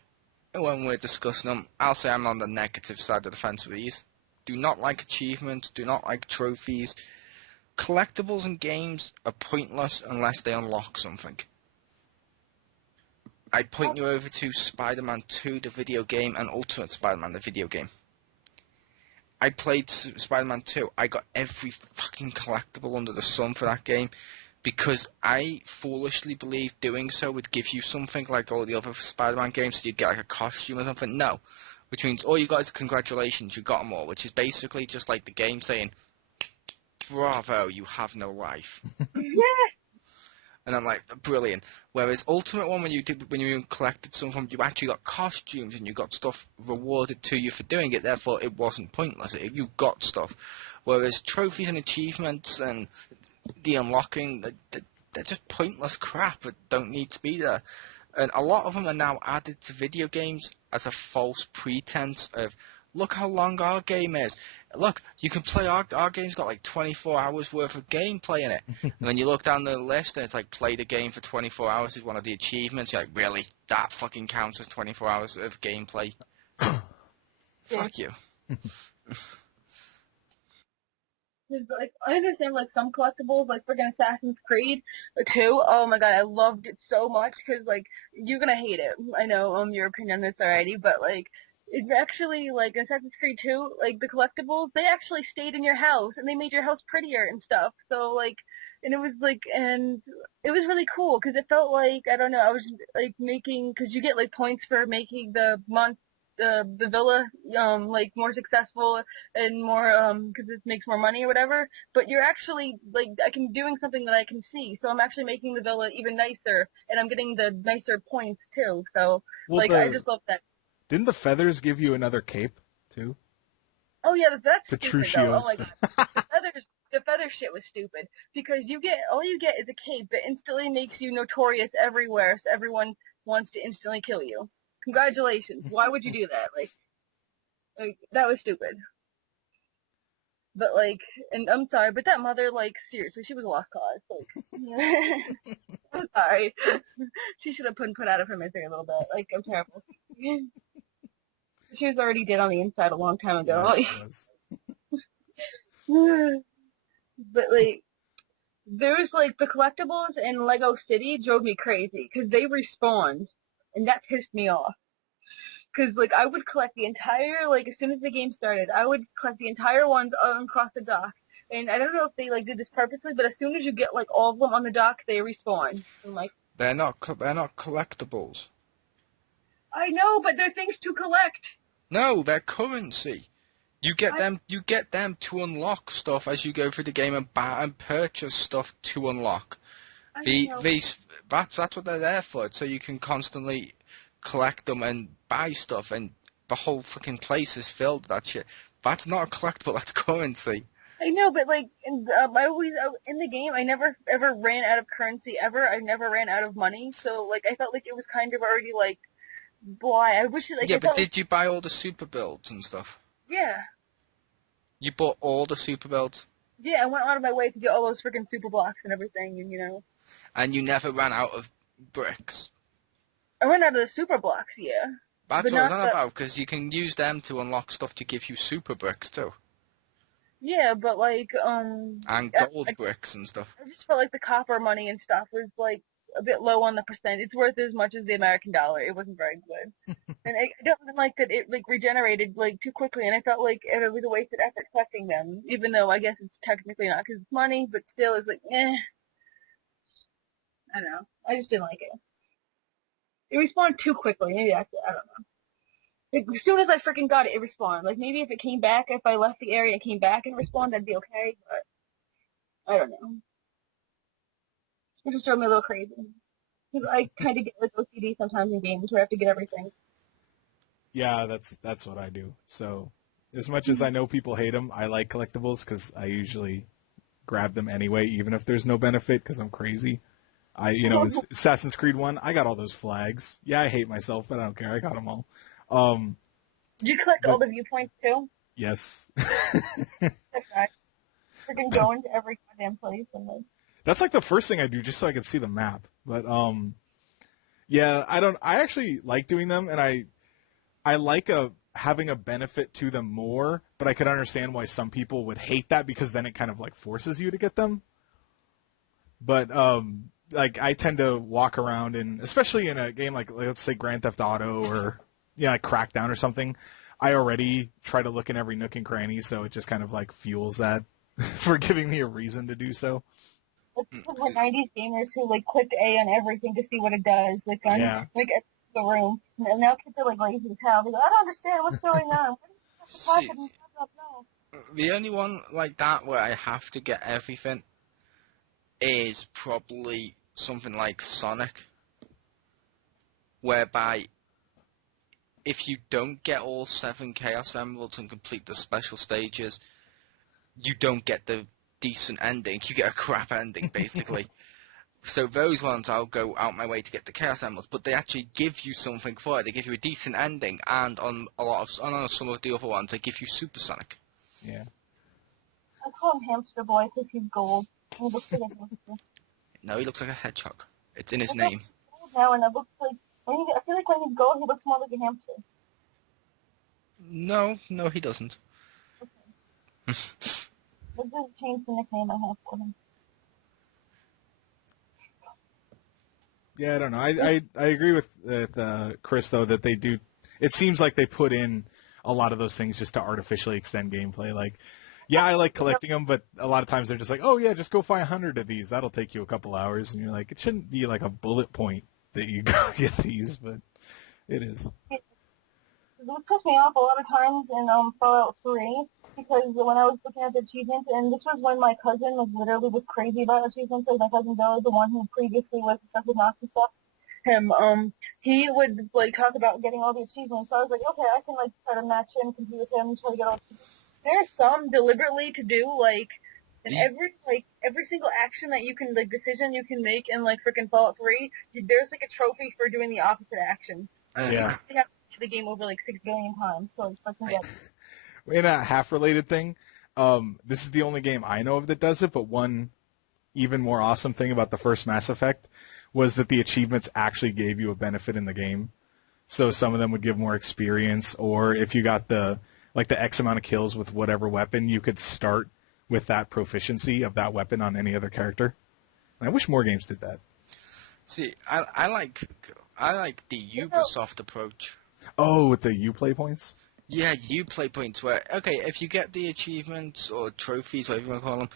when we're discussing them, I'll say I'm on the negative side of the fence with these. Do not like achievements, do not like trophies. Collectibles and games are pointless unless they unlock something. I point you over to Spider-Man 2, the video game, and Ultimate Spider-Man, the video game. I played Spider-Man 2. I got every fucking collectible under the sun for that game because I foolishly believed doing so would give you something like all the other Spider-Man games, so you'd get like a costume or something. No. Which means all you got is congratulations, you got them all, which is basically just like the game saying, bravo, you have no life. Yeah! And I'm like, brilliant. Whereas Ultimate one, when you collected something, you actually got costumes and you got stuff rewarded to you for doing it. Therefore, it wasn't pointless. You got stuff. Whereas trophies and achievements and the unlocking, they're just pointless crap that don't need to be there. And a lot of them are now added to video games as a false pretense of, look how long our game is. look, you can play our game's got like 24 hours worth of gameplay in it. And then you look down the list and it's like play the game for 24 hours is one of the achievements. You're like, really? That fucking counts as 24 hours of gameplay? Yeah. Fuck you. 'Cause, like, I understand, like, some collectibles, like, freaking Assassin's Creed 2, oh my god, I loved it so much, because, like, you're gonna hate it. I know, your opinion on this already, but, like, it's actually, like, Assassin's Creed 2, like, the collectibles, they actually stayed in your house, and they made your house prettier and stuff, so, like, and it was, like, and it was really cool, because it felt like, I don't know, I was, like, making, because you get, like, points for making the villa, like, more successful, and more, because it makes more money or whatever, but you're actually, like, doing something that I can see, so I'm actually making the villa even nicer, and I'm getting the nicer points, too, so, Well, like, I just love that. didn't the feathers give you another cape too? Oh yeah, that's stupid, though, oh Petruchio's. my god. The feather shit was stupid, because all you get is a cape that instantly makes you notorious everywhere, so everyone wants to instantly kill you. Congratulations, why would you do that? Like, that was stupid. But, like, and I'm sorry, but that mother, like, seriously, she was a lost cause. Like, I'm sorry. She should have been put out of her misery a little bit. Like, I'm terrible. She was already dead on the inside a long time ago. Yeah, she was. But, like, there's, like, the collectibles in Lego City drove me crazy, because they respawned, and that pissed me off. Because, like, I would collect the entire, like, as soon as the game started, I would collect the entire ones across the dock. And I don't know if they, like, did this purposely, but as soon as you get, like, all of them on the dock, they respawn. I'm like, They're not collectibles. I know, but they're things to collect. No, they're currency. You get them to unlock stuff as you go through the game and buy and purchase stuff to unlock. That's what they're there for, so you can constantly collect them and buy stuff, and the whole fucking place is filled with that shit. That's not a collectible, that's currency. I know, but, like, in the game, I never ever ran out of currency ever. I never ran out of money, so, like, I felt like it was kind of already, like, why? I wish, like, Yeah, I but felt did you buy all the super builds and stuff? yeah. You bought all the super builds? Yeah, I went out of my way to get all those freaking super blocks and everything, and, you know. And you never ran out of bricks? I ran out of the super blocks, yeah. That's But what I was not on about, because you can use them to unlock stuff to give you super bricks too. Yeah, but, like, And gold bricks and stuff. I just felt like the copper money and stuff was, like, a bit low on the percent. It's worth as much as the American dollar. It wasn't very good. And I don't like that it, like, regenerated, like, too quickly, and I felt like it was a wasted effort collecting them, even though I guess it's technically not because it's money, but still, it's like, eh. I don't know. I just didn't like it. It respawned too quickly. Maybe I don't know. Like, as soon as I freaking got it, it respawned. Like, maybe if it came back, if I left the area and came back and respawned, that'd be okay, but I don't know. It just drove me a little crazy. Because I kind of get, like, OCD sometimes in games where I have to get everything. Yeah, that's what I do. So, as much as I know people hate them, I like collectibles because I usually grab them anyway, even if there's no benefit, because I'm crazy. Assassin's Creed 1, I got all those flags. Yeah, I hate myself, but I don't care. I got them all. Did you collect all the viewpoints too? Yes. That's right. Freaking going to every goddamn place and like. That's like the first thing I do, just so I can see the map. But yeah, I actually like doing them, and I like having a benefit to them more. But I could understand why some people would hate that, because then it kind of like forces you to get them. But like I tend to walk around, and especially in a game like, let's say, Grand Theft Auto or like Crackdown or something, I already try to look in every nook and cranny, so it just kind of like fuels that for giving me a reason to do so. Like 90s gamers who like click A on everything to see what it does, like on like the room. And now kids are like lazy as hell. They go, I don't understand what's going on. The only one like that where I have to get everything is probably something like Sonic, whereby if you don't get all 7 Chaos Emeralds and complete the special stages, you don't get the decent ending. You get a crap ending, basically. So those ones I'll go out my way to get the Chaos Emeralds, but they actually give you something for it. They give you a decent ending, and on some of the other ones, they give you Supersonic. Yeah. I call him Hamster Boy because he's gold. And he looks like a hamster. No, he looks like a hedgehog. It's in his I thought name. he's gold now, and it looks like I feel like when he's gold, he looks more like a hamster. No, he doesn't. Let's just change the nickname I have for him. Yeah, I don't know. I agree with Chris though that they do. It seems like they put in a lot of those things just to artificially extend gameplay. Like, yeah, I like collecting them, but a lot of times they're just like, oh yeah, just go find 100 of these. That'll take you a couple hours, and you're like, it shouldn't be like a bullet point that you go get these, but it is. This pissed me off a lot of times in Fallout 3 because when I was looking at the achievements, and this was when my cousin literally was crazy about achievements. Like my cousin Billy, the one who previously was obsessed with Nazi stuff. He would like talk about getting all the achievements. So I was like, okay, I can like try to match him, compete with him, try to get all the achievements. There are some deliberately to do like. And every single action that you can, like, decision you can make in, like, frickin' Fallout 3, there's, like, a trophy for doing the opposite action. Yeah. You have to the game over, like, 6 billion times, so it's fucking good. In a half-related thing, this is the only game I know of that does it, but one even more awesome thing about the first Mass Effect was that the achievements actually gave you a benefit in the game. So some of them would give more experience, or if you got the X amount of kills with whatever weapon, you could start with that proficiency of that weapon on any other character. And I wish more games did that. See, I like the Ubisoft approach. Oh, with the Uplay points? Yeah, Uplay points where, okay, if you get the achievements or trophies, whatever you want to call them,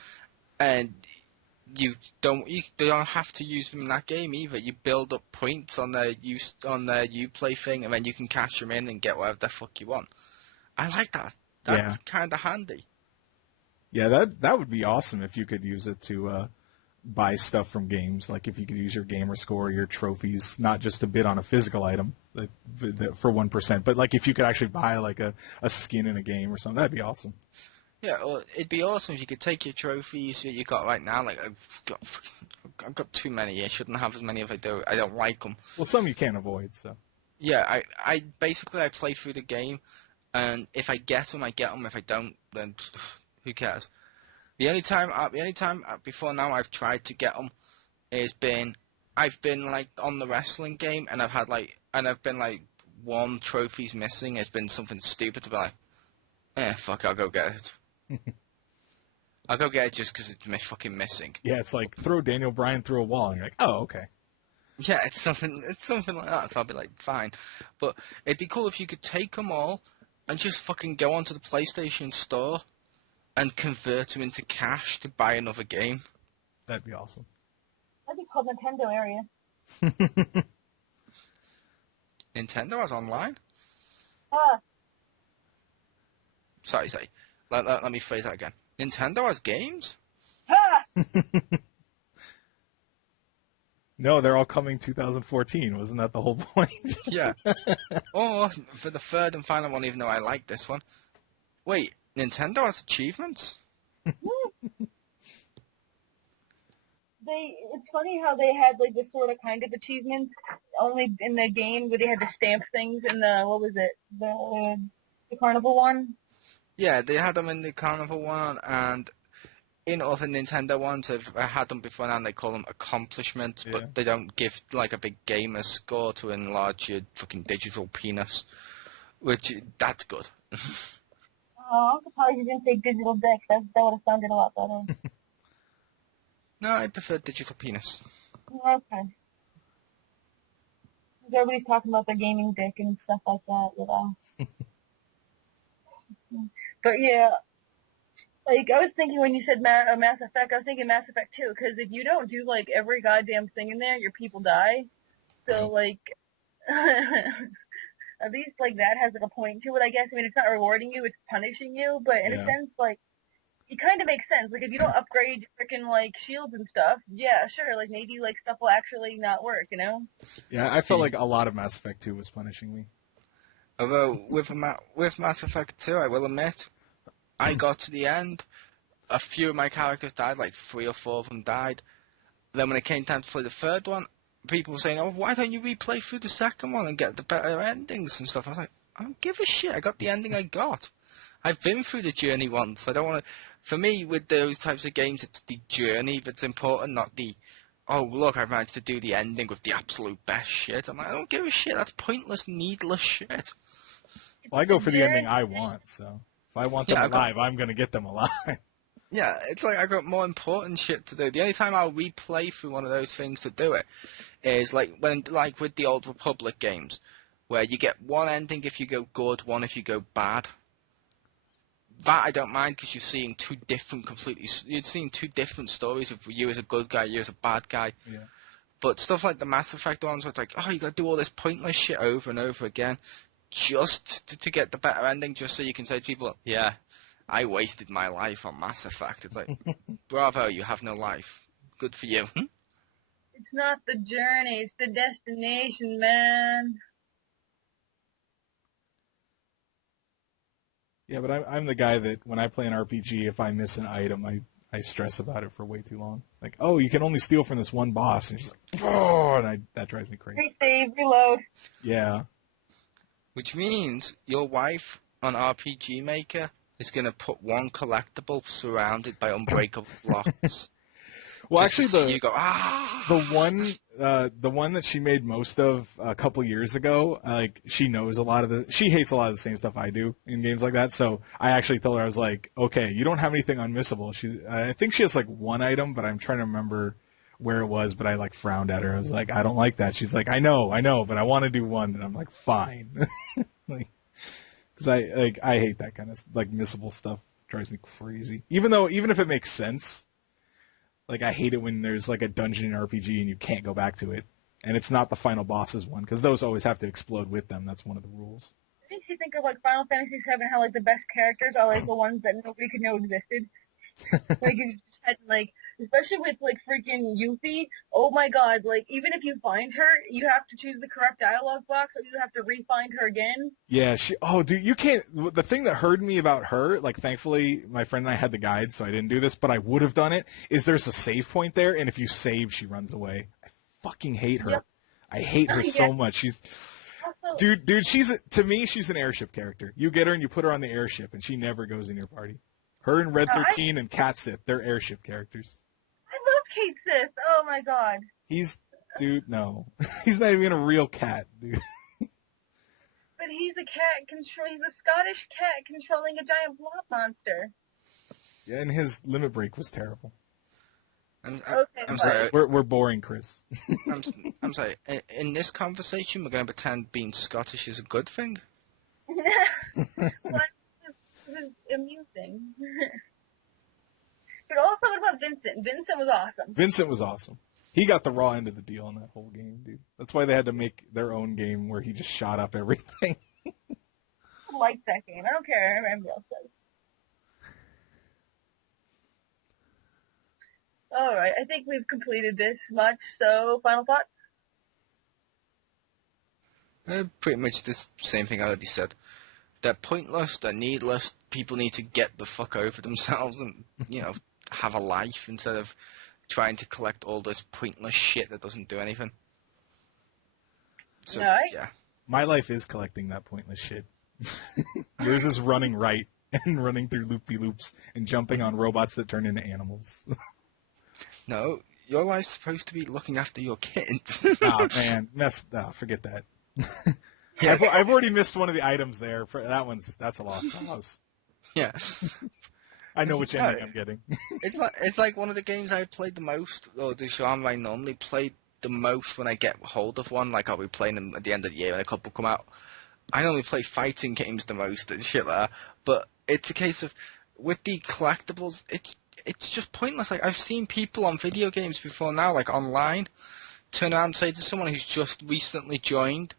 and you don't have to use them in that game either. You build up points on their Uplay thing, and then you can cash them in and get whatever the fuck you want. I like that. That's kind of handy. Yeah, that would be awesome if you could use it to buy stuff from games. Like if you could use your gamer score, your trophies, not just to bid on a physical item for 1%, but like if you could actually buy like a skin in a game or something, that'd be awesome. Yeah, well, it'd be awesome if you could take your trophies that you got right now. Like I've got too many. I shouldn't have as many if I do. I don't like them. Well, some you can't avoid. So yeah, I basically play through the game, and if I get them, I get them. If I don't, then who cares? The only time before now I've tried to get them is I've been like on the wrestling game, and I've been like one trophy's missing. It's been something stupid to be like, fuck, I'll go get it. I'll go get it just because it's fucking missing. Yeah, it's like throw Daniel Bryan through a wall, and you're like, oh, okay. Yeah, it's something like that. So I'll be like, fine, but it'd be cool if you could take them all and just fucking go onto the PlayStation Store and convert them into cash to buy another game. That'd be awesome. That'd be called Nintendo area. Nintendo has online? Ah. Sorry. Let me phrase that again. Nintendo has games? Ha! No, they're all coming 2014. Wasn't that the whole point? Yeah. Or for the third and final one, even though I like this one. Wait, Nintendo has achievements? It's funny how they had like this sort of kind of achievements only in the game where they had to stamp things in the, what was it, the Carnival one? Yeah, they had them in the Carnival one, and in other Nintendo ones, I've had them before now, and they call them accomplishments, but they don't give like a big gamer score to enlarge your fucking digital penis, which, that's good. Oh, I'm surprised you didn't say digital dick. That would have sounded a lot better. No, I prefer digital penis. Okay. Everybody's talking about their gaming dick and stuff like that, you know. But yeah, like I was thinking when you said Mass Effect, I was thinking Mass Effect 2, because if you don't do like every goddamn thing in there, your people die. So like, at least like that has like a point to it, I guess. I mean, it's not rewarding you, it's punishing you, but in a sense, like, it kind of makes sense. Like, if you don't upgrade your freaking, like, shields and stuff, yeah, sure, like, maybe, like, stuff will actually not work, you know? Yeah, I felt like a lot of Mass Effect 2 was punishing me. Although, with Mass Effect 2, I will admit, I got to the end, a few of my characters died, like 3 or 4 of them died. Then when it came time to play the third one, people were saying, oh, why don't you replay through the second one and get the better endings and stuff? I was like, I don't give a shit, I got the ending I got. I've been through the journey once. I don't want to. For me, with those types of games, it's the journey that's important, not the. Oh, look, I managed to do the ending with the absolute best shit. I'm like, I don't give a shit. That's pointless, needless shit. Well, I go for the ending I want, so if I want them Yeah, alive, I'm going to get them alive. Yeah, it's like I've got more important shit to do. The only time I'll replay through one of those things to do it is like with the old Republic games, where you get one ending if you go good, one if you go bad. That I don't mind because you're seeing you're seeing two different stories of you as a good guy, you as a bad guy. Yeah. But stuff like the Mass Effect ones, where it's like, oh, you got to do all this pointless shit over and over again, just to get the better ending, just so you can say to people, yeah, I wasted my life on Mass Effect. It's like, bravo, you have no life. Good for you. It's not the journey, it's the destination, man. Yeah, but I'm the guy that when I play an RPG, if I miss an item, I stress about it for way too long. Like, oh, you can only steal from this one boss, and she's like, oh, and that drives me crazy. Resave, reload. Yeah. Which means your wife on RPG Maker is going to put one collectible surrounded by unbreakable blocks. Well, Just actually, you go, ah! the one that she made most of a couple years ago, like she knows she hates a lot of the same stuff I do in games like that. So I actually told her, I was like, okay, you don't have anything unmissable. I think she has like one item, but I'm trying to remember where it was. But I like frowned at her. I was like, I don't like that. She's like, I know, but I want to do one, and I'm like, fine, like, because I hate that kind of like missable stuff. It drives me crazy. Even if it makes sense. Like, I hate it when there's, like, a dungeon in RPG and you can't go back to it. And it's not the final boss's one, because those always have to explode with them. That's one of the rules. It makes you think of, like, Final Fantasy VII, how, like, the best characters are, like, the ones that nobody could know existed. Like, you just had, like, especially with, like, freaking Yuffie, oh my god, like, even if you find her, you have to choose the correct dialogue box, or you have to re-find her again. Yeah, dude, you can't, the thing that hurt me about her, like, thankfully, my friend and I had the guide, so I didn't do this, but I would have done it, is there's a save point there, and if you save, she runs away. I fucking hate her. Yep. I hate her so much. She's... Also, dude, to me, she's an airship character. You get her and you put her on the airship, and she never goes in your party. Her and Red 13 and Cat Sith, they're airship characters. I love Kate Sith. Oh my god. Dude, no. He's not even a real cat, dude. But he's a Scottish cat controlling a giant blob monster. Yeah, and his limit break was terrible. I'm sorry. We're boring, Chris. I'm sorry. In this conversation, we're going to pretend being Scottish is a good thing? Well, it was amusing. But also, what about Vincent? Vincent was awesome. Vincent was awesome. He got the raw end of the deal on that whole game, dude. That's why they had to make their own game where he just shot up everything. I like that game. I don't care what anybody else says. Alright, I think we've completed this much, so final thoughts? Pretty much the same thing I already said. They're pointless, they're needless, people need to get the fuck over themselves and, have a life instead of trying to collect all this pointless shit that doesn't do anything. So, yeah. My life is collecting that pointless shit. Yours is running right and running through loop-de-loops and jumping on robots that turn into animals. No, your life's supposed to be looking after your kids. Oh, man. Forget that. Yeah. I've already missed one of the items there. That's a lost cause. Yeah. I know which ending I'm getting. It's like one of the games I played the most, or the genre I normally play the most when I get hold of one. Like I'll be playing them at the end of the year when a couple come out. I normally play fighting games the most and shit like that. But it's a case of with the collectibles, it's just pointless. Like I've seen people on video games before now, like online, turn around and say to someone who's just recently joined,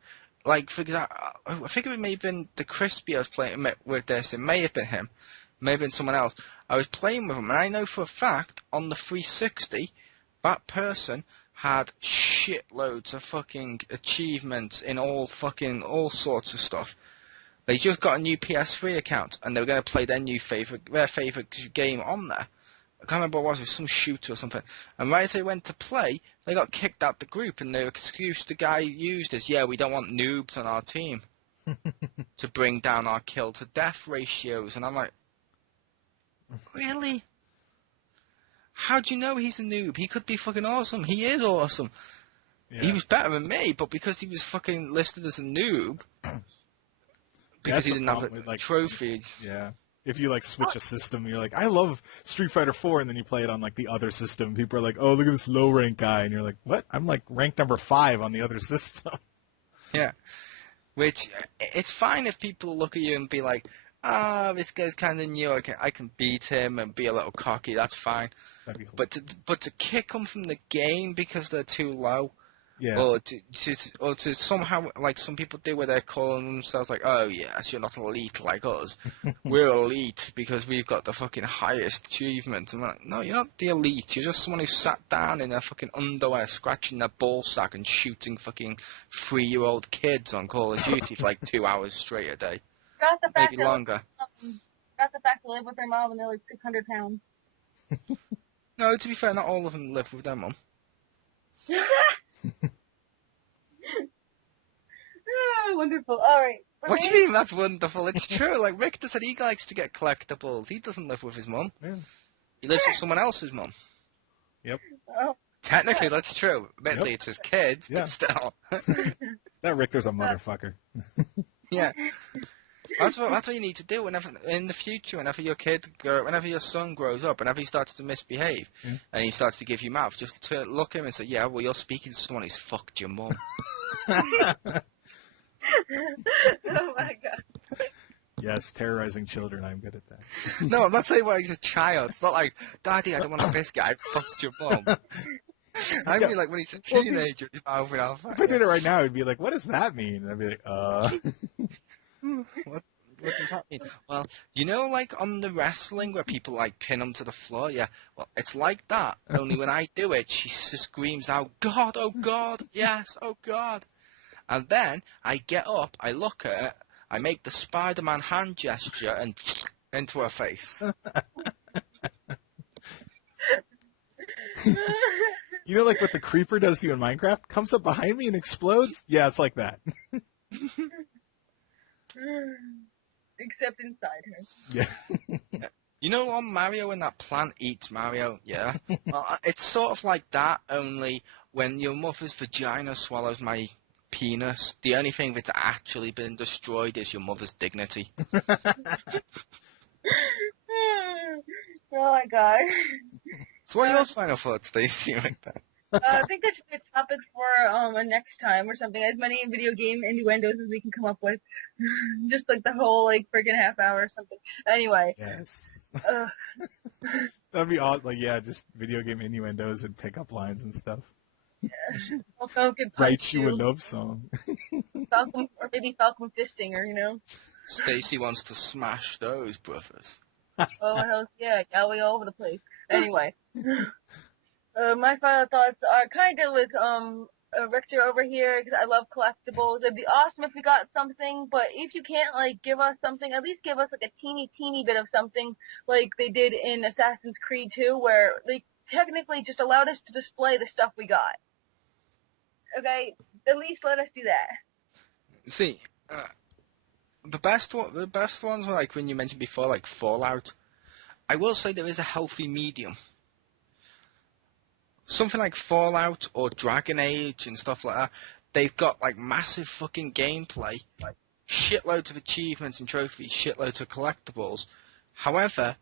like for example, I think it may have been the Crispy I was playing with this. It may have been him. May have been someone else. I was playing with him, and I know for a fact on the 360, that person had shitloads of fucking achievements in all sorts of stuff. They just got a new PS3 account, and they were going to play their favorite game on there. I can't remember what it was some shooter or something. And right as they went to play, they got kicked out the group, and the excuse the guy used is, yeah, we don't want noobs on our team. to bring down our kill to death ratios. And I'm like, really? How do you know he's a noob? He could be fucking awesome. He is awesome. Yeah. He was better than me, but because he was fucking listed as a noob, because That's he the didn't have problem with, a like, trophy. Yeah. If you, like, switch a system, you're like, I love Street Fighter 4, and then you play it on, like, the other system. People are like, oh, look at this low-rank guy. And you're like, what? I'm, like, rank number 5 on the other system. Yeah. Which, it's fine if people look at you and be like, this guy's kind of new, I can beat him and be a little cocky, that's fine. That'd be cool. But to kick them from the game because they're too low, Yeah. or to somehow, like some people do where they're calling themselves like, oh yes, you're not elite like us. We're elite because we've got the fucking highest achievement. And I'm like, no, you're not the elite. You're just someone who sat down in their fucking underwear, scratching their ball sack and shooting fucking 3-year-old kids on Call of Duty for like 2 hours straight a day. Got the fact Maybe longer. Got the fact to live with their mom when they're like 600 pounds. No, to be fair, not all of them live with their mum. Wonderful. All right. What do you mean that's wonderful? It's true. Like Richter said, he likes to get collectibles. He doesn't live with his mum. Yeah. He lives with someone else's mum. Yep. Oh, Technically, that's true. Admittedly, it's his kids, Yeah. but still. That Richter's a motherfucker. Yeah. That's what you need to do whenever in the future, whenever whenever your son grows up, whenever he starts to misbehave, and he starts to give you mouth, just to look at him and say, "Yeah, well, you're speaking to someone who's fucked your mum." oh my god. Yes, terrorizing children. I'm good at that. No, I'm not saying when he's a child. It's not like, Daddy, I don't want a biscuit. I fucked your mum. I mean, like when he's a teenager, he's mouthing off. If I did it right now, I'd be like, what does that mean? And I'd be like, What does that mean? Well, you know, like on the wrestling where people like pin them to the floor, yeah. Well, it's like that. Only when I do it, she screams out, "God, oh God, yes, oh God!" And then I get up, I look at it, I make the Spider-Man hand gesture, and into her face. You know, like what the creeper does to you in Minecraft? Comes up behind me and explodes? Yeah, it's like that. Except inside her. Yeah. You know, on Mario, when that plant eats Mario, yeah? It's sort of like that, only when your mother's vagina swallows my penis, the only thing that's actually been destroyed is your mother's dignity. Oh my god. So what are your final thoughts, Stacey, like that? I think that should be a topic for a next time or something. As many video game innuendos as we can come up with. Just like the whole like freaking half hour or something. Anyway. Yes. That'd be odd. Like, yeah, just video game innuendos and pickup lines and stuff. Yeah. Falcon Write you a love song. Falcon, or maybe Falcon fisting, or you know. Stacey wants to smash those brothers. Oh hell yeah, Galway all over the place. Anyway. My final thoughts are kind of with Richter over here because I love collectibles. It'd be awesome if we got something, but if you can't like give us something, at least give us like a teeny bit of something like they did in Assassin's Creed 2, where they technically just allowed us to display the stuff we got. Okay, at least let us do that. See, the best ones were like when you mentioned before, like Fallout. I will say there is a healthy medium. Something like Fallout or Dragon Age and stuff like that, they've got like massive fucking gameplay, like shitloads of achievements and trophies, shitloads of collectibles. However,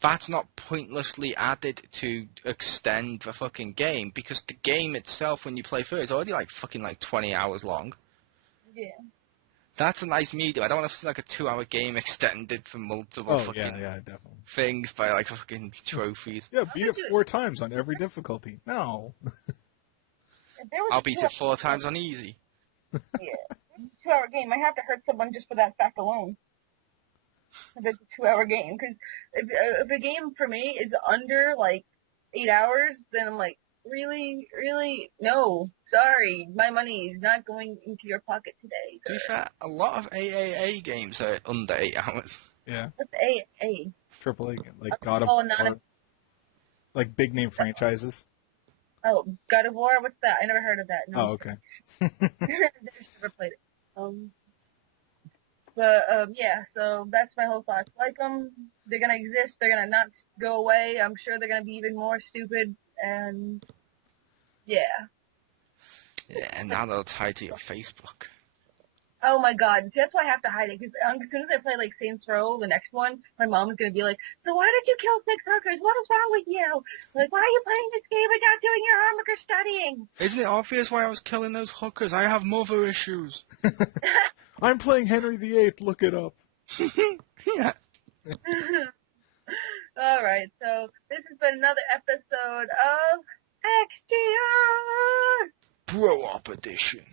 that's not pointlessly added to extend the fucking game, because the game itself, when you play through, is already like fucking like 20 hours long. Yeah. That's a nice medium. I don't want to see like a 2-hour game extended for multiple fucking definitely. things by like fucking trophies. Yeah, beat it 4 times on every difficulty. No. I'll beat it 4 times on easy. Yeah. 2-hour game. I have to hurt someone just for that fact alone. If it's a 2-hour game. Because if a game for me is under like 8 hours, then I'm like, really? No. Sorry. My money is not going into your pocket today. To be fair, a lot of AAA games are under 8 hours. Yeah. What's AA? AAA, like God of War. Like big name franchises. Oh, God of War? What's that? I never heard of that. No. Oh, okay. I've never played it. But, yeah, so that's my whole thoughts. Like them, they're gonna exist, they're gonna not go away, I'm sure they're gonna be even more stupid, and, yeah. Yeah, and now they'll tie to your Facebook. Oh my god, that's why I have to hide it, because as soon as I play, like, Saints Row, the next one, my mom is gonna be like, so why did you kill 6 hookers? What is wrong with you? Like, why are you playing this game and not doing your homework or studying? Isn't it obvious why I was killing those hookers? I have mother issues. I'm playing Henry VIII. Look it up. Yeah. Alright, so this has been another episode of XGR! Bro Up Edition.